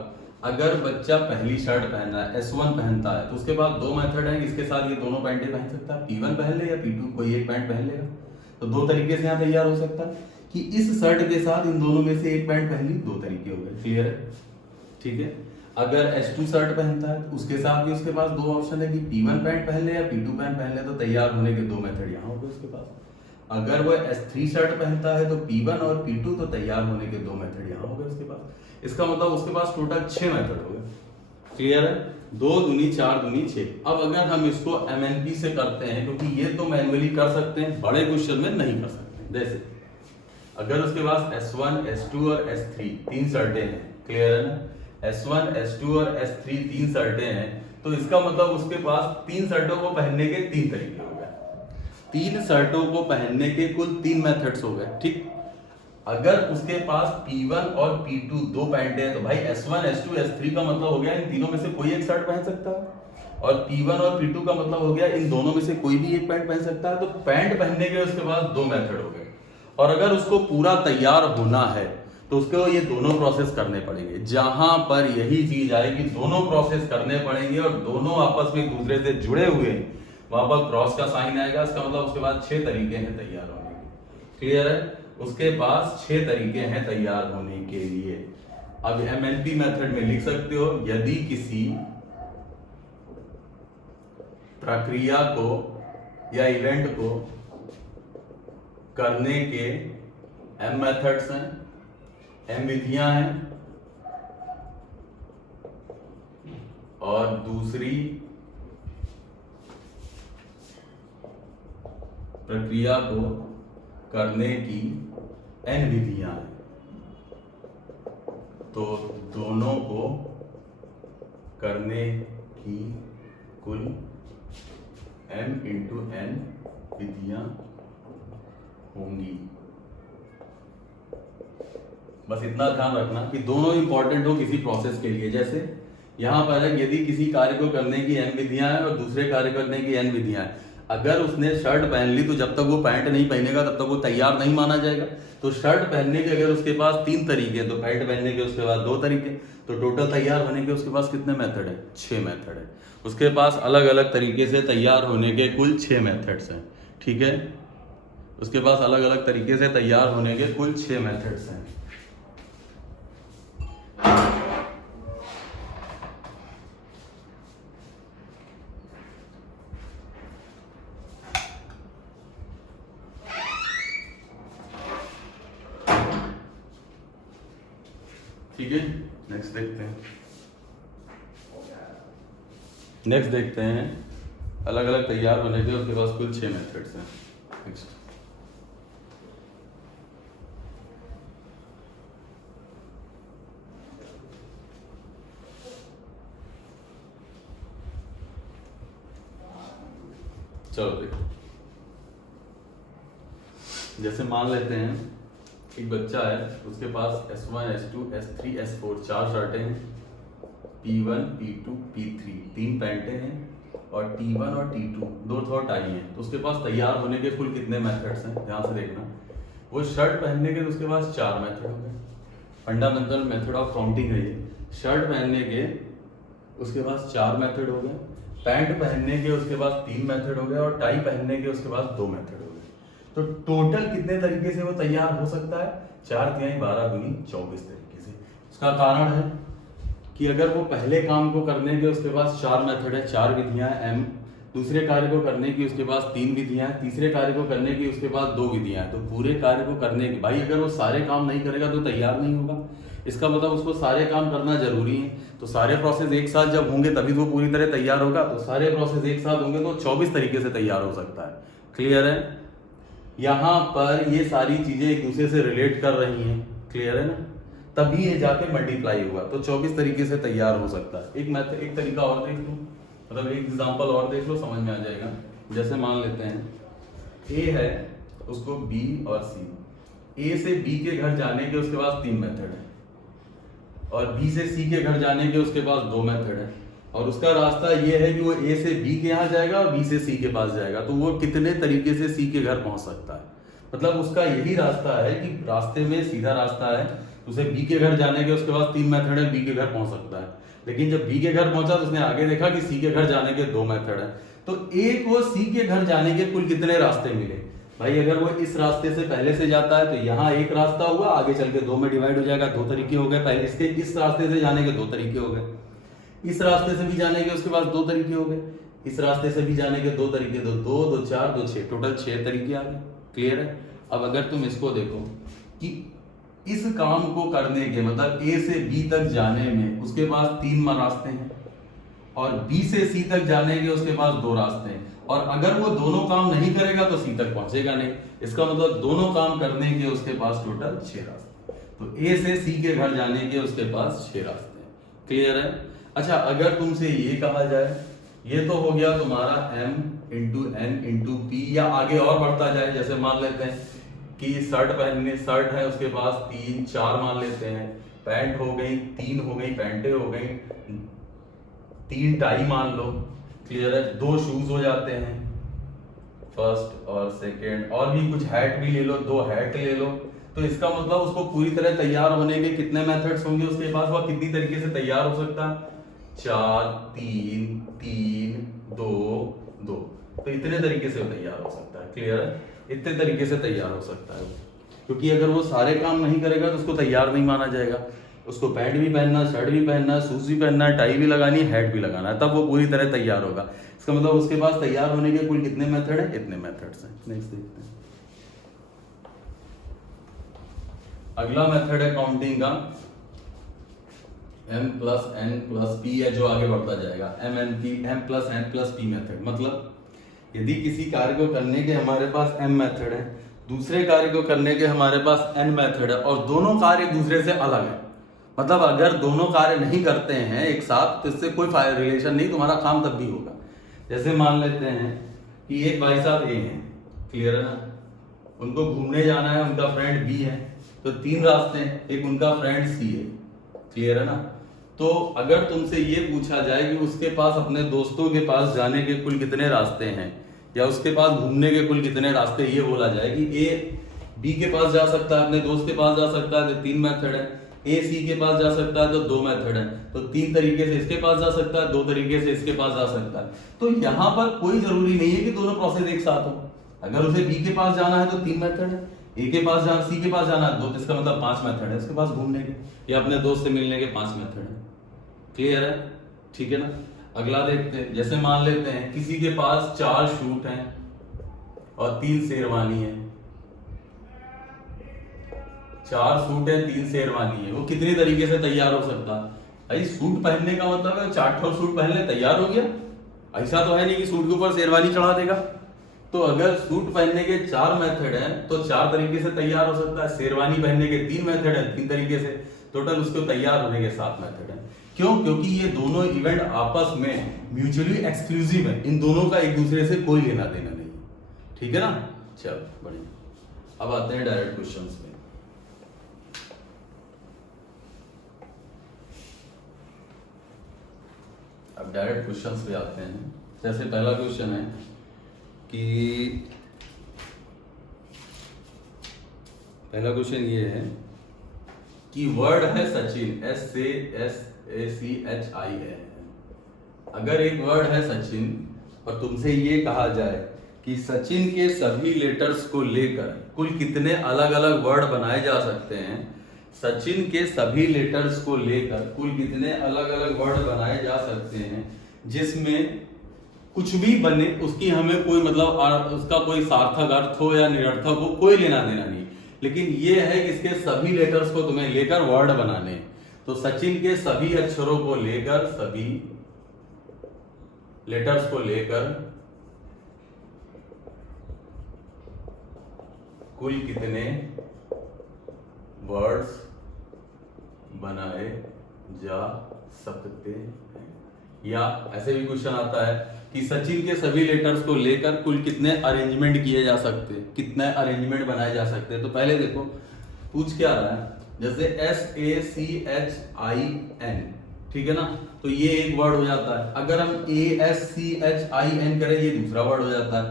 अगर बच्चा पहली शर्ट पहन रहा है, S1 पहनता है, तो उसके बाद 2 मेथड हैं, इसके साथ ये दोनों पैंटें पहन सकता है, P1 पहन ले या P2 कोई एक पैंट पहन लेगा, तो 2 तरीके से यहाँ तैयार हो सकता है कि इस शर्ट के साथ इन दोनों में से एक पैंट पहन ली, 2 तरीके हो गए, क्लियर है, ठीक है। अगर S2 शर्ट पहनता है तो उसके साथ भी उसके पास 2 ऑप्शन है कि P1 पैंट पहन ले या P2 पैंट पहन ले, तो तैयार होने के 2 मेथड यहाँ हो गए उसके पास। अगर वो S3 शर्ट पहनता है तो P1 और P2, तो तैयार होने के 2 मेथड यहाँ हो गए उसके पास। इसका मतलब उसके पास टोटल 6 मेथड हो गए, क्लियर है, 2 दूनी 4 दूनी 6। अब अगर हम इसको MNP से करते हैं, क्योंकि ये तो मैन्युअली कर सकते हैं, बड़े क्वेश्चन में नहीं कर सकते। जैसे अगर उसके पास S1, S2 और S3 3 शर्टें हैं, क्लियर है ना, S1, S2 और S3 3 शर्टें हैं, तो इसका मतलब उसके पास 3 शर्टों को पहनने के 3 तरीके हो गए, 3 शर्टों को पहनने के कुल 3 मेथड्स हो गए, ठीक। अगर उसके पास P1 और P2 2 पैंट है, तो भाई S1, S2, S3 का मतलब हो गया इन तीनों में से कोई एक शर्ट पहन सकता है, और P1 और P2 का मतलब हो गया इन दोनों में से कोई भी एक पैंट पहन सकता है। तो पैंट पहनने के उसके पास 2 मेथड हो गए, और अगर उसको पूरा तैयार होना है तो उसको ये दोनों प्रोसेस करने पड़ेंगे। जहां पर यही चीज आएगी, दोनों प्रोसेस करने पड़ेंगे और दोनों आपस में एक दूसरे से जुड़े हुए हैं, वहां पर क्रॉस का साइन आएगा, इसका मतलब उसके बाद 6 तरीके हैं तैयार होने के, क्लियर है, उसके पास 6 तरीके हैं तैयार होने के लिए। अब MNP मेथड में लिख सकते हो, यदि किसी प्रक्रिया को या इवेंट को करने के M मेथड्स हैं, M विधियां हैं, और दूसरी प्रक्रिया को करने की N विधियां हैं, तो दोनों को करने की कुल M × N विधियां होंगी। बस इतना ध्यान रखना कि दोनों इंपॉर्टेंट हो किसी प्रोसेस के लिए। जैसे यहाँ पर है, यदि किसी कार्य को करने की M विधियां हैं और दूसरे कार्य करने की N विधियां हैं, अगर उसने शर्ट पहन ली तो जब तक वो पैंट नहीं पहनेगा तब तक वो तैयार नहीं माना जाएगा। तो शर्ट पहनने के अगर उसके पास 3 तरीके, तो पैंट पहनने के उसके बाद 2 तरीके, तो टोटल तैयार होने के उसके पास कितने मेथड है, 6 मेथड है। उसके पास अलग अलग तरीके से तैयार होने के कुल 6 मेथड्स हैं, ठीक है, उसके पास अलग अलग तरीके से तैयार होने के कुल 6 मेथड्स हैं। ठीक है, नेक्स्ट देखते हैं अलग अलग तैयार होने के उसके पास कुल 6 मेथड्स हैं। नेक्स्ट चलो देखो, जैसे मान लेते हैं एक बच्चा है, उसके पास S1, S2, S3, S4 4 शर्टें हैं, P1, P2, P3 3 पैंटें हैं, और T1 और T2 2 थोड़ा टाई हैं। तो उसके पास तैयार होने के कुल कितने मेथड्स हैं, ध्यान से देखना। वो शर्ट पहनने के तो उसके पास 4 मेथड हो गए, फंडामेंटल मेथड ऑफ काउंटिंग है ये। शर्ट पहनने के उसके पास 4 मेथड हो गए, पैंट पहनने के उसके पास 3 मेथड हो गए, और टाई पहनने के उसके पास 2 मेथड हो गए। तो टोटल कितने तरीके से वो तैयार हो सकता है, 4 तिहाई 12 दूनी 24 तरीके से। उसका कारण है कि अगर वो पहले काम को करने के उसके पास 4 मेथड है, 4 विधियां M, दूसरे कार्य को करने की उसके पास 3 विधियां, तीसरे कार्य को करने की उसके पास 2 विधियां, तो पूरे कार्य को करने की, भाई अगर वो सारे काम नहीं करेगा तो तैयार नहीं होगा, इसका मतलब उसको सारे काम करना जरूरी है। तो सारे प्रोसेस एक साथ जब होंगे तभी वो पूरी तरह तैयार होगा, तो सारे प्रोसेस एक साथ होंगे तो 24 तरीके से तैयार हो सकता है, क्लियर है। यहाँ पर ये सारी चीजें एक दूसरे से रिलेट कर रही हैं, क्लियर है ना, तभी ये जाके मल्टीप्लाई हुआ। तो 24 तरीके से तैयार हो सकता है। एक तरीका और देख लो, मतलब एक एग्जांपल और देख लो, समझ में आ जाएगा। जैसे मान लेते हैं ए है, उसको बी और सी, ए से बी के घर जाने के उसके पास 3 मेथड है, और बी से सी के घर जाने के उसके पास 2 मेथड है, और उसका रास्ता ये है कि वो ए से बी के यहाँ जाएगा और बी से सी के पास जाएगा। तो वो कितने तरीके से सी के घर पहुंच सकता है, मतलब उसका यही रास्ता है कि रास्ते में सीधा रास्ता है, उसे बी के घर जाने के उसके पास 3 मेथड है, बी के घर पहुंच सकता है। लेकिन जब बी के घर पहुंचा तो उसने आगे देखा कि सी के घर जाने के 2 मेथड है। तो ए को सी के घर जाने के कुल कितने रास्ते मिले भाई? अगर वो इस रास्ते से पहले से जाता है तो यहाँ एक रास्ता हुआ, आगे चल के 2 में डिवाइड हो जाएगा, 2 तरीके हो गए। पहले इसके इस रास्ते से जाने के 2 तरीके हो गए, इस रास्ते से भी जाने के उसके पास 2 तरीके हो गए, इस रास्ते से भी जाने के 2 तरीके, तो 2 2 4 2 6, टोटल 6 तरीके आ गए। क्लियर है? अब अगर तुम इसको देखो कि इस काम को करने के मतलब ए से बी तक जाने में उसके पास 3 रास्ते हैं, और बी से सी तक जाने के उसके पास 2 रास्ते हैं, और अगर वो दोनों काम नहीं करेगा तो सी तक पहुंचेगा नहीं। इसका मतलब दोनों काम करने के उसके पास टोटल 6 रास्ते। तो ए से सी के घर जाने के उसके पास 6 रास्ते हैं। क्लियर है? अच्छा, अगर तुमसे ये कहा जाए, ये तो हो गया तुम्हारा m into n into P, या आगे और बढ़ता जाए, जैसे मान लेते हैं कि शर्ट है उसके पास 3 4 मान लेते हैं, पैंट हो गई 3 हो गई, पैंटे हो गई 3 टाई मान लो। क्लियर है? 2 शूज हो जाते हैं, फर्स्ट और सेकेंड, और भी कुछ हैट भी ले लो, 2 हैट ले लो। तो इसका मतलब उसको पूरी तरह तैयार होने के कितने मेथड्स होंगे उसके पास, वह कितनी तरीके से तैयार हो सकता है? 4 3 3 2 2, तो इतने तरीके से वो तैयार हो सकता है। क्लियर है? इतने तरीके से तैयार हो सकता है, क्योंकि अगर वो सारे काम नहीं करेगा तो उसको तैयार नहीं माना जाएगा। उसको पैंट भी पहनना, शर्ट भी पहनना, शूज भी पहनना, टाई भी लगानी, हैट भी लगाना है, तब वो पूरी तरह तैयार होगा। इसका मतलब उसके पास तैयार होने के कुल कितने मेथड है? इतने मेथड्स हैं। नेक्स्ट देखते हैं। अगला मेथड है काउंटिंग का, m plus n plus p है, जो आगे बढ़ता जाएगा, m plus n plus p method. मतलब यदि किसी कार्य को करने के हमारे पास m मेथड है, दूसरे कार्य को करने के हमारे पास n मेथड है, और दोनों कार्य एक दूसरे से अलग है, मतलब अगर दोनों कार्य नहीं करते हैं एक साथ तो इससे कोई रिलेशन नहीं, तुम्हारा काम तब भी होगा। जैसे मान लेते हैं कि एक भाई साहब ए हैं, क्लियर है ना, उनको घूमने जाना है, उनका फ्रेंड बी है, तो 3 रास्ते हैं, एक उनका फ्रेंड सी है। क्लियर है ना? तो अगर तुमसे ये पूछा जाए कि उसके पास अपने दोस्तों के पास जाने के कुल कितने रास्ते हैं, या उसके पास घूमने के कुल कितने रास्ते, ये बोला जाए कि ए बी के पास जा सकता है, अपने दोस्त के पास जा सकता है, तो 3 मेथड है, ए सी के पास जा सकता है तो 2 मेथड है, तो 3 तरीके से इसके पास जा सकता है, 2 तरीके से इसके पास जा सकता है। तो यहाँ पर कोई जरूरी नहीं है कि दोनों प्रोसेस एक साथ हो। अगर उसे बी के पास जाना है तो 3 मेथड है, ए के पास जाना, सी के पास जाना है 2, इसका मतलब 5 मेथड है उसके पास घूमने के या अपने दोस्त से मिलने के 5 मेथड है। क्लियर है? ठीक है ना? अगला देखते हैं। जैसे मान लेते हैं किसी के पास 4 शूट हैं और 3 शेरवानी है, 4 सूट है 3 शेरवानी है, वो कितनी तरीके से तैयार हो सकता है? भाई सूट पहनने का मतलब है 4 सूट पहन ले तैयार हो गया, ऐसा तो है नहीं कि सूट के ऊपर शेरवानी चढ़ा देगा। तो अगर सूट पहनने के 4 मेथड हैं तो 4 तरीके से तैयार हो सकता है, शेरवानी पहनने के 3 मेथड है, 3 तरीके से, टोटल उसको तैयार होने के 7 मेथड है। क्यों? क्योंकि ये दोनों इवेंट आपस में म्यूचुअली एक्सक्लूसिव है, इन दोनों का एक दूसरे से कोई लेना देना नहीं। ठीक है ना? चलो बढ़िया। अब आते हैं डायरेक्ट क्वेश्चंस में। अब डायरेक्ट क्वेश्चंस पे आते हैं। जैसे पहला क्वेश्चन है कि पहला क्वेश्चन ये है कि वर्ड है सचिन, SACHIN। अगर एक वर्ड है सचिन और तुमसे ये कहा जाए कि सचिन के सभी लेटर्स को लेकर कुल कितने अलग अलग वर्ड बनाए जा सकते हैं, सचिन के सभी लेटर्स को लेकर कुल कितने अलग अलग वर्ड बनाए जा सकते हैं जिसमें कुछ भी बने उसकी हमें कोई मतलब उसका कोई सार्थक अर्थ हो या निरर्थक हो, कोई लेना देना नहीं, लेकिन ये है कि इसके सभी लेटर्स को तुम्हें लेकर वर्ड बनाने। तो सचिन के सभी अक्षरों को लेकर, सभी लेटर्स को लेकर कुल कितने वर्ड्स बनाए जा सकते हैं। या ऐसे भी क्वेश्चन आता है कि सचिन के सभी लेटर्स को लेकर कुल कितने अरेंजमेंट किए जा सकते हैं, कितने अरेंजमेंट बनाए जा सकते हैं। तो पहले देखो पूछ क्या रहा है, जैसे SACHIN, ठीक है ना, तो ये एक वर्ड हो जाता है। अगर हम ASCHIN करें ये दूसरा वर्ड हो जाता है।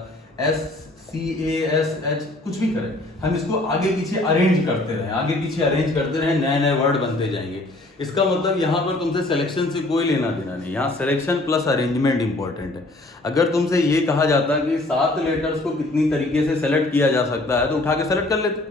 SCASH कुछ भी करें, हम इसको आगे पीछे अरेंज करते रहें, आगे पीछे अरेंज करते रहें, नए नए वर्ड बनते जाएंगे। इसका मतलब यहाँ पर तुमसे सिलेक्शन से कोई लेना देना नहीं, यहाँ सिलेक्शन प्लस अरेंजमेंट इंपॉर्टेंट है। अगर तुमसे ये कहा जाता कि 7 लेटर्स को कितनी तरीके से सेलेक्ट किया जा सकता है तो उठा के सेलेक्ट कर लेते,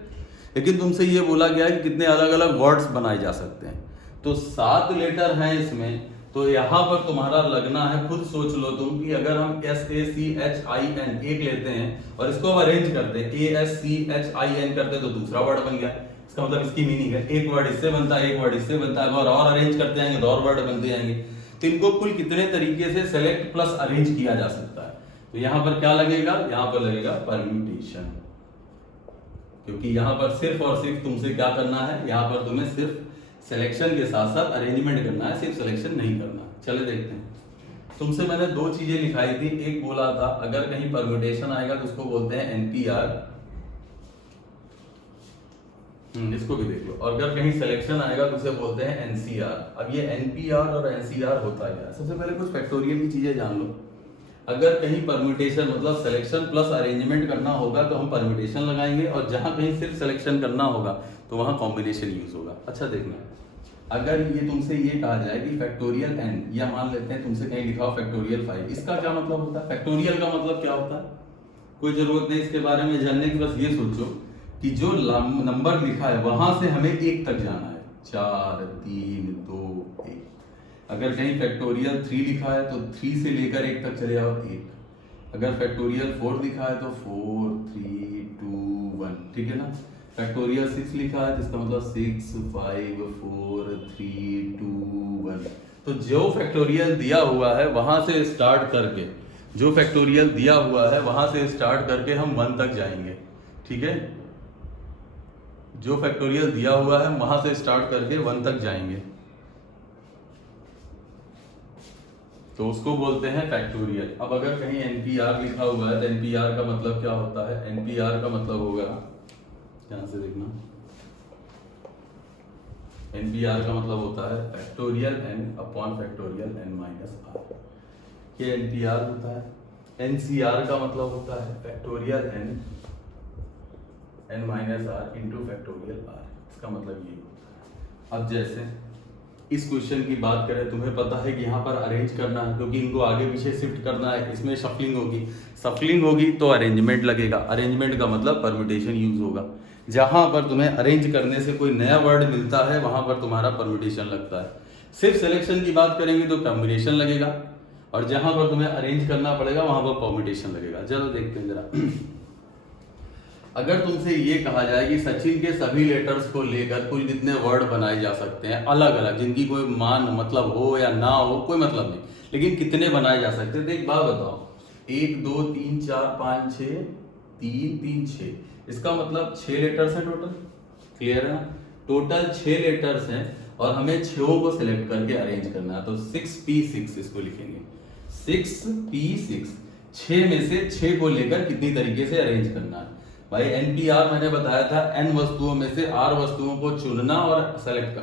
लेकिन तुमसे ये बोला गया है कि कितने अलग अलग वर्ड्स बनाए जा सकते हैं। तो 7 लेटर हैं इसमें, तो यहाँ पर तुम्हारा लगना है, खुद सोच लो तुम कि अगर हम SACHIN एक लेते हैं और इसको हम अरेंज करते हैं, ASCHIN करते हैं तो दूसरा वर्ड बन गया। इसका मतलब इसकी मीनिंग है एक वर्ड इससे बनता है, एक वर्ड इससे बनता है, और अरेंज करते जाएंगे तो और वर्ड बनते जाएंगे। तो इनको कुल कितने तरीके से सेलेक्ट प्लस अरेंज किया जा सकता है। तो यहाँ पर क्या लगेगा, यहाँ पर लगेगा परम्यूटेशन, क्योंकि यहाँ पर सिर्फ और सिर्फ तुमसे क्या करना है, यहाँ पर तुम्हें सिर्फ सिलेक्शन के साथ साथ अरेंजमेंट करना है, सिर्फ सिलेक्शन नहीं करना। चले देखते हैं। तुमसे मैंने 2 चीजें लिखाई थी, एक बोला था अगर कहीं परम्यूटेशन आएगा तो उसको बोलते हैं NPR, इसको भी देख लो, और अगर कहीं सिलेक्शन आएगा तो उसे बोलते हैं NCR। अब ये NPR और NCR होता क्या है, सबसे पहले कुछ फैक्टोरियल की चीजें जान लो। अगर कहीं परम्यूटेशन मतलब सिलेक्शन प्लस अरेंजमेंट करना होगा तो हम परम्यूटेशन लगाएंगे, और जहां कहीं सिर्फ सिलेक्शन करना होगा तो वहां कॉम्बिनेशन यूज होगा। अच्छा देखना, अगर ये तुमसे ये कहा जाए कि फैक्टोरियल n, या मान लेते हैं तुमसे कहीं लिखा हो फैक्टोरियल 5, इसका क्या मतलब होता है, फैक्टोरियल का मतलब क्या होता है, कोई जरूरत नहीं इसके बारे में जानने की, बस ये सोचो कि जो नंबर लिखा है वहां से हमें 1 तक जाना है, 4 3 2 1। अगर कहीं फैक्टोरियल 3 लिखा है तो 3 से लेकर 1 तक चले जाओ 1। अगर फैक्टोरियल 4 लिखा है तो 4 3 2 1, ठीक है ना। फैक्टोरियल 6 लिखा है तो इसका मतलब 6 5 4 3 2 1। तो जो फैक्टोरियल दिया हुआ है वहां से स्टार्ट करके, जो फैक्टोरियल दिया हुआ है वहां से स्टार्ट करके हम 1 तक जाएंगे, ठीक है। जो फैक्टोरियल दिया हुआ है वहां से स्टार्ट करके 1 तक जाएंगे तो उसको बोलते हैं फैक्टोरियल। अब अगर कहीं NPR लिखा हुआ है तो NPR का मतलब क्या होता है, NPR का मतलब होगा, ध्यान से देखना, NPR का मतलब होता है factorial n upon factorial n minus r। ये NPR होता है। NCR का मतलब होता है factorial n minus r into factorial r। इसका मतलब ये होता है। अब जैसे इस क्वेश्चन की बात करें, तुम्हें पता है कि यहाँ पर अरेंज करना है क्योंकि इनको आगे पीछे शिफ्ट करना है, इसमें शफलिंग होगी, शफलिंग होगी तो अरेंजमेंट लगेगा, अरेंजमेंट का मतलब परम्यूटेशन यूज होगा। जहां पर तुम्हें अरेंज करने से कोई नया वर्ड मिलता है वहां पर तुम्हारा परम्यूटेशन लगता है। सिर्फ सिलेक्शन की बात करेंगे तो कॉम्बिनेशन लगेगा, और जहां पर तुम्हें अरेंज करना पड़ेगा वहां पर परम्यूटेशन लगेगा। चलो देखते हैं जरा। अगर तुमसे ये कहा जाए कि सचिन के सभी लेटर्स को लेकर कुल कितने वर्ड बनाए जा सकते हैं अलग अलग, जिनकी कोई मान मतलब हो या ना हो कोई मतलब नहीं, लेकिन कितने बनाए जा सकते हैं, तो एक बात बताओ, 1 2 3 4 5 6 3 3 6, इसका मतलब 6 लेटर्स हैं टोटल, क्लियर है ना। टोटल 6 लेटर्स हैं और हमें 6 को सिलेक्ट करके अरेंज करना है, तो 6p6 इसको लिखेंगे, 6p6, 6 में से 6 को लेकर कितनी तरीके से अरेंज करना है। भाई NPR मैंने बताया था n वस्तुओं में से r वस्तुओं को चुनना और सेलेक्ट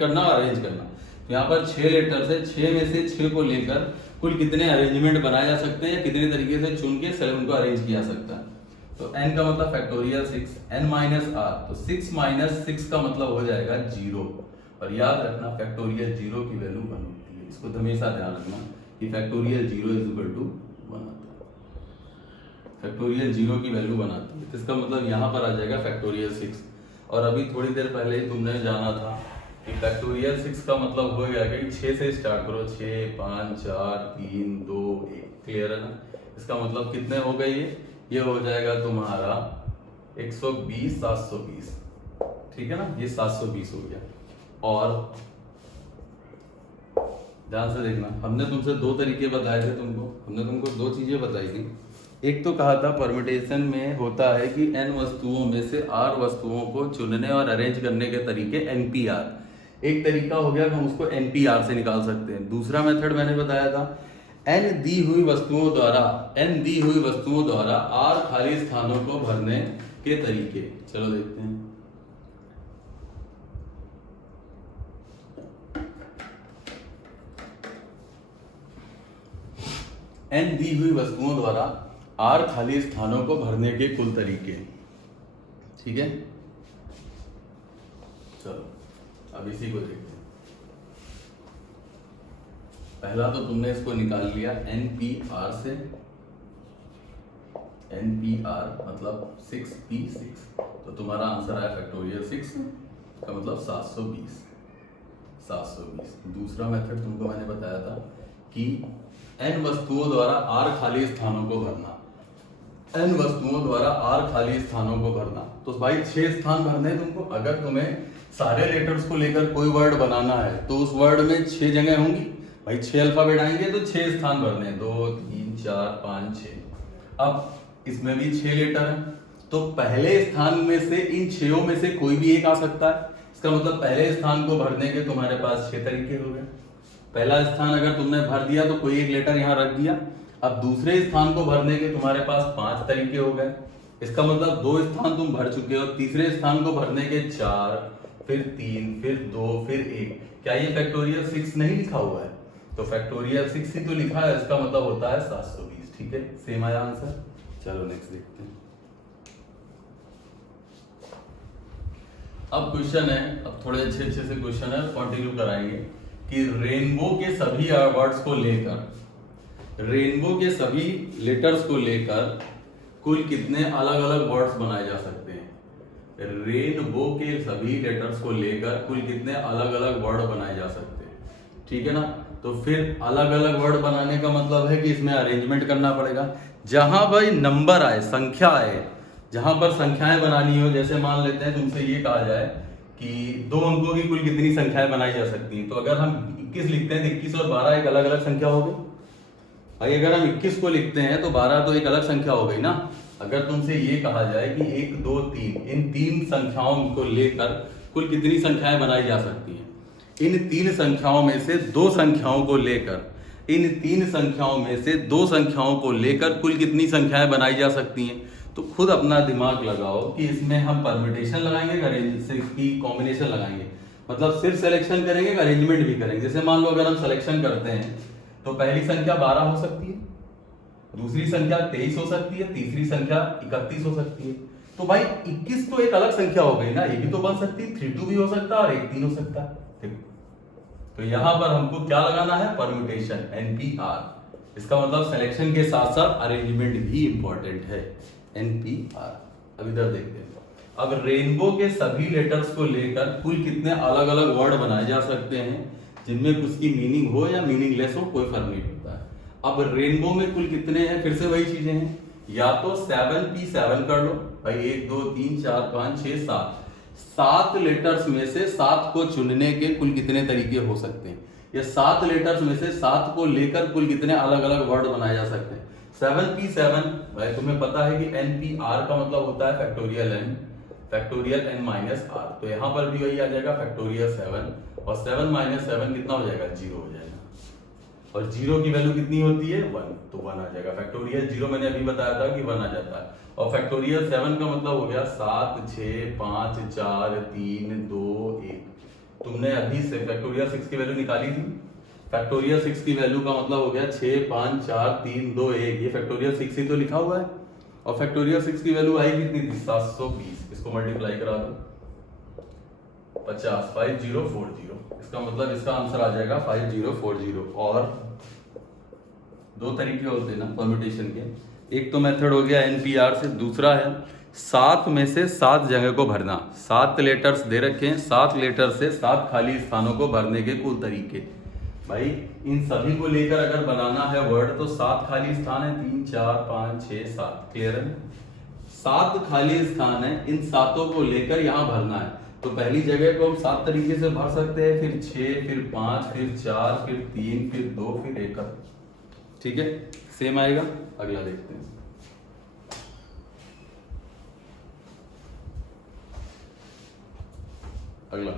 करना और अरेंज करना। तो यहाँ पर 6 लेटर्स है, 6 में से 6 को लेकर कुल कितने अरेंजमेंट बनाए जा सकते हैं या कितने तरीके से चुन के उनको अरेंज किया सकता है। तो n का मतलब फैक्टोरियल 6, n माइनस r, तो 6 माइनस 6 का मतलब हो जाएगा 0। और याद रखना फैक्टोरियल 0 की वैल्यू 1 होती है, इसको हमेशा ध्यान रखना कि फैक्टोरियल 0 इज इक्वल टू 1 आता है, फैक्टोरियल 0 की वैल्यू 1 आती है। तो इसका मतलब यहाँ पर आ जाएगा फैक्टोरियल 6। और अभी थोड़ी देर पहले ही तुमने जाना था कि फैक्टोरियल 6 का मतलब हो गया कि 6 से स्टार्ट करो, 6 5 4 3 2 1, क्लियर है ना। इसका मतलब कितने हो गए, ये हो जाएगा तुम्हारा 120 720, ठीक है ना, ये 720 हो गया। और ध्यान से देखना, हमने तुमसे 2 तरीके बताए थे, हमने तुमको 2 चीजें बताई थी। एक तो कहा था परम्यूटेशन में होता है कि n वस्तुओं में से r वस्तुओं को चुनने और अरेंज करने के तरीके NPR। एक तरीका हो गया कि हम उसको NPR से निकाल सकते हैं। दूसरा मेथड मैंने बताया था n दी हुई वस्तुओं द्वारा r खाली स्थानों को भरने के तरीके। चलो देखते हैं। n दी हुई वस्तुओं द्वारा r खाली स्थानों को भरने के कुल तरीके। ठीक है, चलो अब इसी को देखते हैं। पहला तो तुमने इसको निकाल लिया NPR से। NPR मतलब 6P6, तो तुम्हारा आंसर आया फैक्टोरियल 6 का मतलब 720। दूसरा मेथड तुमको मैंने बताया था कि n वस्तुओं द्वारा r खाली स्थानों को भरना। तो भाई 6 स्थान भरने हैं तुमको। अगर तुम्हें सारे लेटर्स को लेकर कोई वर्ड बनाना है तो उस वर्ड में 6 जगह होंगी भाई। 6 अल्फाबेट आएंगे तो 6 स्थान भरने हैं, 2 3 4 5 6। अब इसमें भी 6 लेटर हैं, तो पहले स्थान में से इन 6 में से कोई भी एक आ सकता है। इसका मतलब पहले स्थान को भरने के तुम्हारे पास 6 तरीके हो गए। पहला स्थान अगर तुमने भर दिया तो कोई एक लेटर यहाँ रख दिया। अब दूसरे स्थान को भरने के तुम्हारे पास 5 तरीके हो गए। इसका मतलब 2 स्थान तुम भर चुके हो। तीसरे स्थान को भरने के 4, फिर 3, फिर 2, फिर 1। क्या ये फैक्टोरियल 6 नहीं लिखा हुआ है? तो फैक्टोरियल 6 ही तो लिखा है, इसका मतलब होता है 720। ठीक है, सेम आया आंसर। चलो नेक्स्ट देखते हैं। अब क्वेश्चन है, अब थोड़े अच्छे से क्वेश्चन है, कंटिन्यू कराएंगे कि रेनबो के सभी वर्ड्स को लेकर, रेनबो के सभी लेटर्स को लेकर कुल कितने अलग अलग वर्ड्स बनाए जा सकते हैं। रेनबो के सभी लेटर्स को लेकर कुल कितने अलग अलग वर्ड बनाए जा सकते हैं। ठीक है ना, तो फिर अलग अलग वर्ड बनाने का मतलब है कि इसमें अरेंजमेंट करना पड़ेगा। जहां भाई नंबर आए, संख्या आए, जहां पर संख्याएं बनानी हो, जैसे मान लेते हैं तुमसे ये कहा जाए कि 2 अंकों की कुल कितनी संख्याएं बनाई जा सकती हैं, तो अगर हम 21 लिखते हैं तो 21 और 12 एक अलग अलग संख्या हो गई भाई। अगर हम 21 को लिखते हैं तो 12 तो एक अलग संख्या हो गई ना। अगर तुमसे ये कहा जाए कि 1 2 3 इन 3 संख्याओं को लेकर कुल कितनी संख्याएं बनाई जा सकती हैं, इन 3 संख्याओं में से 2 संख्याओं को लेकर, इन 3 संख्याओं में से 2 संख्याओं को लेकर कुल कितनी संख्याएं बनाई जा सकती हैं। तो खुद अपना दिमाग लगाओ कि इसमें हम परम्यूटेशन लगाएंगे कि कॉम्बिनेशन लगाएंगे। मतलब सिर्फ सिलेक्शन करेंगे, अरेंजमेंट भी करेंगे। जैसे मान लो अगर हम सिलेक्शन करते हैं तो पहली संख्या 12 हो सकती है, दूसरी संख्या 23 हो सकती है, तीसरी संख्या 31 हो सकती है। तो भाई 21 तो एक अलग संख्या हो गई ना, ये भी तो बन सकती है, 3 2 भी हो सकता है और 1 3 हो सकता है। तो यहां पर हमको क्या लगाना है, परम्यूटेशन, NPR। इसका मतलब सिलेक्शन के साथ साथ अरेंजमेंट भी इंपॉर्टेंट है, NPR। अब इधर देखते हैं। अब रेनबो के सभी लेटर्स को लेकर कुल कितने अलग अलग वर्ड बनाए जा सकते हैं, जिनमें कुछ की मीनिंग हो या मीनिंगलेस हो, कोई फर्क नहीं पड़ता है। अब रेनबो में कुल कितने हैं, फिर से वही चीजें हैं। या तो 7P7 कर लो भाई, 1 2 3 4 5 6 7। 7 लेटर्स में से 7 को चुनने के कुल कितने तरीके हो सकते हैं, या 7 लेटर्स में से 7 को लेकर कुल कितने अलग अलग वर्ड बनाए जा सकते हैं। 7P7 भाई तुम्हें पता है कि NPR का मतलब होता है फैक्टोरियल n माइनस r। तो यहां पर भी वही आ जाएगा फैक्टोरियल 7, और 7 माइनस 7 कितना हो जाएगा, 0 हो जाएगा। और 0 की वैल्यू कितनी होती है, 1, तो 1 आ जाएगा। फैक्टोरियल 0 मैंने अभी बताया था कि 1 आ जाता है। और फैक्टोरियल 7 का मतलब हो गया 7 6 5 4 3 2 1। तुमने अभी से फैक्टोरियल 6 की वैल्यू निकाली थी। फैक्टोरियल 6 की वैल्यू का मतलब हो गया 6 5 4 3 2 1। ये फैक्टोरियल 6 ही तो लिखा हुआ है। और फैक्टोरियल 6 की वैल्यू आई कितनी थी, 720। इसको मल्टीप्लाई करा दो 50, 5040। इसका मतलब इसका आंसर आ जाएगा 5040। और 2 तरीके होते हैं ना परम्यूटेशन के। एक तो मेथड हो गया NPR से, दूसरा है 7 में से 7 जगह को भरना। 7 लेटर्स दे रखे हैं, 7 लेटर से 7 खाली स्थानों को भरने के कुल तरीके। भाई इन सभी को लेकर अगर बनाना है वर्ड तो 7 खाली स्थान है, 3 4 5 6 7। क्लियर है, 7 खाली स्थान है, इन 7 को लेकर यहाँ भरना है। तो पहली जगह को हम 7 तरीके से भर सकते हैं, फिर 6, फिर 5, फिर 4, फिर 3, फिर 2, फिर 1। ठीक है, सेम आएगा। अगला देखते हैं। अगला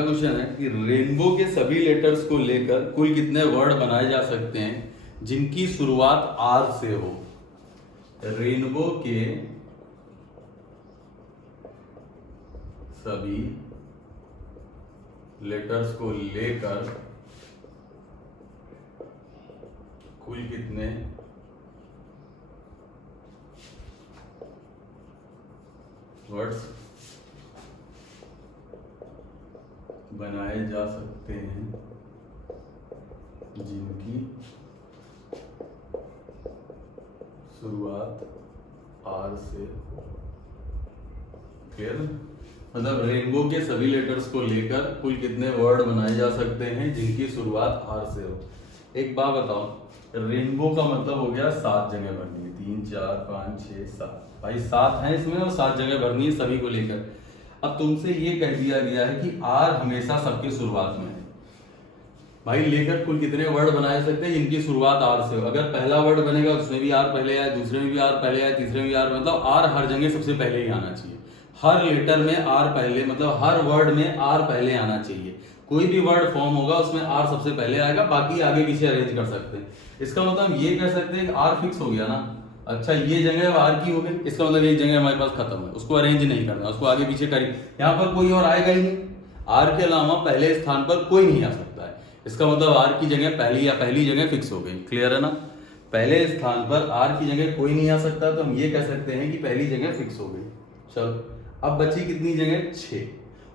क्वेश्चन है कि रेनबो के सभी लेटर्स को लेकर कुल कितने वर्ड बनाए जा सकते हैं जिनकी शुरुआत आर से हो। रेनबो के सभी लेटर्स को लेकर कुल कितने वर्ड्स बनाए जा सकते हैं जिनकी शुरुआत आर से हो। क्लियर? मतलब रेनबो के सभी लेटर्स को लेकर कुल कितने वर्ड बनाए जा सकते हैं जिनकी शुरुआत आर से हो। एक बात बताओ, रेनबो का मतलब हो गया 7 जगह भरनी है, 3 4 5 6 7। भाई 7 है इसमें और 7 जगह भरनी है सभी को लेकर। अब तुमसे ये कह दिया गया है कि आर हमेशा सबके शुरुआत में है। भाई लेकर कुल कितने वर्ड बनाए सकते हैं जिनकी शुरुआत आर से हो। अगर पहला वर्ड बनेगा उसमें भी आर पहले आए, दूसरे में भी आर पहले आए, तीसरे में भी आर, मतलब आर हर जगह सबसे पहले ही आना चाहिए। हर लेटर में आर पहले, मतलब हर वर्ड में आर पहले आना चाहिए। कोई भी वर्ड फॉर्म होगा उसमें आर सबसे पहले आएगा, बाकी आगे पीछे अरेंज कर सकते हैं। इसका मतलब ये कह सकते हैं कि आर फिक्स हो गया ना। अच्छा ये जगह आर की हो गई, इसका मतलब एक जगह हमारे पास खत्म है, उसको अरेंज नहीं करना, उसको आगे पीछे करें। यहाँ पर कोई और आएगा ही नहीं, आर के अलावा पहले स्थान पर कोई नहीं आ सकता है। इसका मतलब आर की जगह पहली जगह फिक्स हो गई। क्लियर है ना? पहले स्थान पर आर की जगह कोई नहीं आ सकता, तो हम ये कह सकते हैं कि पहली जगह फिक्स हो गई। चलो अब बची कितनी जगह? 6।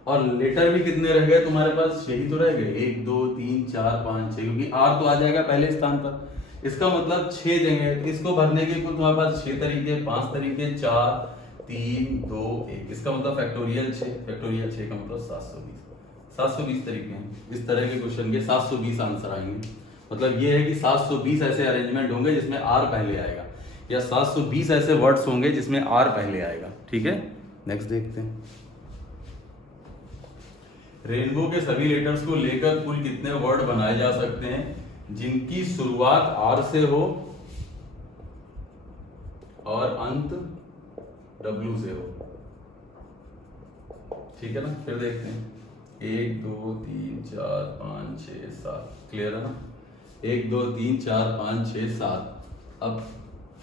और लेटर भी कितने रह गए तुम्हारे पास? 6 ही तो रह गए, 1 2 3 4 5 6, क्योंकि आर तो आ जाएगा पहले स्थान पर। इसका मतलब 6 जगह, तो इसको भरने के कुल तुम्हारे पास 6 तरीके, 5 तरीके, 4 3 2 1। इसका मतलब फैक्टोरियल 6, फैक्टोरियल 6 का मतलब 720 तरीके हैं। इस तरह के क्वेश्चन के 720 आंसर आएंगे। मतलब ये है कि 720 ऐसे अरेंजमेंट होंगे जिसमें आर पहले आएगा, या 720 ऐसे वर्ड्स होंगे जिसमें आर पहले आएगा। ठीक है, नेक्स्ट देखते हैं। रेनबो के सभी लेटर्स को लेकर कुल कितने वर्ड बनाए जा सकते हैं जिनकी शुरुआत आर से हो और अंत डब्ल्यू से हो। ठीक है ना? फिर देखते हैं। 1 2 3 4 5 6 7। क्लियर है ना? 1 2 3 4 5 6 7। अब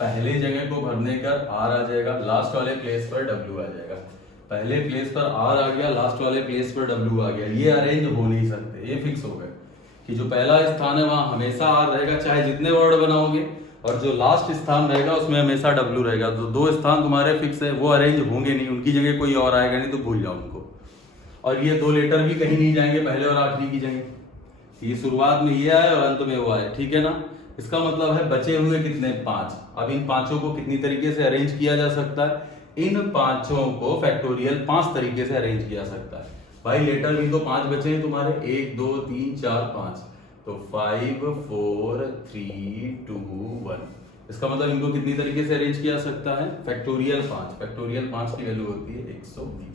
पहले जगह को भरने का आर आ जाएगा, लास्ट वाले प्लेस पर डब्ल्यू आ जाएगा। पहले प्लेस पर आर आ गया, लास्ट वाले प्लेस पर डब्ल्यू आ गया। ये अरेंज हो नहीं सकते, ये फिक्स हो गए कि जो पहला स्थान है वहां हमेशा आर रहेगा चाहे जितने वर्ड बनाओगे, और जो लास्ट स्थान रहेगा उसमें हमेशा डब्ल्यू रहेगा। तो 2 स्थान तुम्हारे फिक्स है, वो अरेंज होंगे नहीं, उनकी जगह कोई और आएगा नहीं, तो भूल जाओ उनको। और ये 2 लेटर भी कहीं नहीं जाएंगे पहले और आखिरी की जगह। ये शुरुआत में ये आए और अंत में वो आए। ठीक है ना? इसका मतलब है बचे हुए कितने? 5। अब इन 5 को कितनी तरीके से अरेंज किया जा सकता है? इन 5 को फैक्टोरियल 5 तरीके से अरेंज किया सकता है। भाई लेटर भी तो 5 बचे हैं तुम्हारे, 1 2 3 4 5, तो 5 4 3 2 1। इसका मतलब इनको कितनी तरीके से अरेंज किया सकता है? फैक्टोरियल 5। फैक्टोरियल 5 की वैल्यू होती है 120।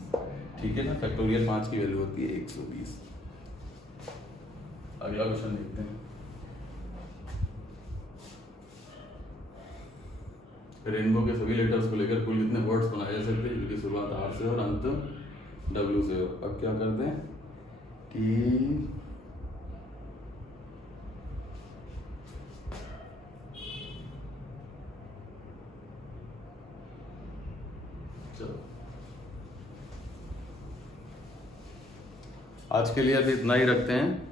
ठीक है ना? फैक्टोरियल 5 की वैल्यू होती है 120। अगला क्वेश्चन देखते हैं। रेनबो के सभी लेटर्स को लेकर कुल कितने वर्ड्स बनाए जा सकते हैं जिनकी शुरुआत आर से और अंत डब्ल्यू से हो। अब क्या करते हैं कि चलो आज के लिए अभी इतना ही रखते हैं।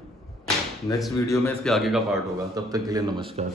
नेक्स्ट वीडियो में इसके आगे का पार्ट होगा। तब तक के लिए नमस्कार।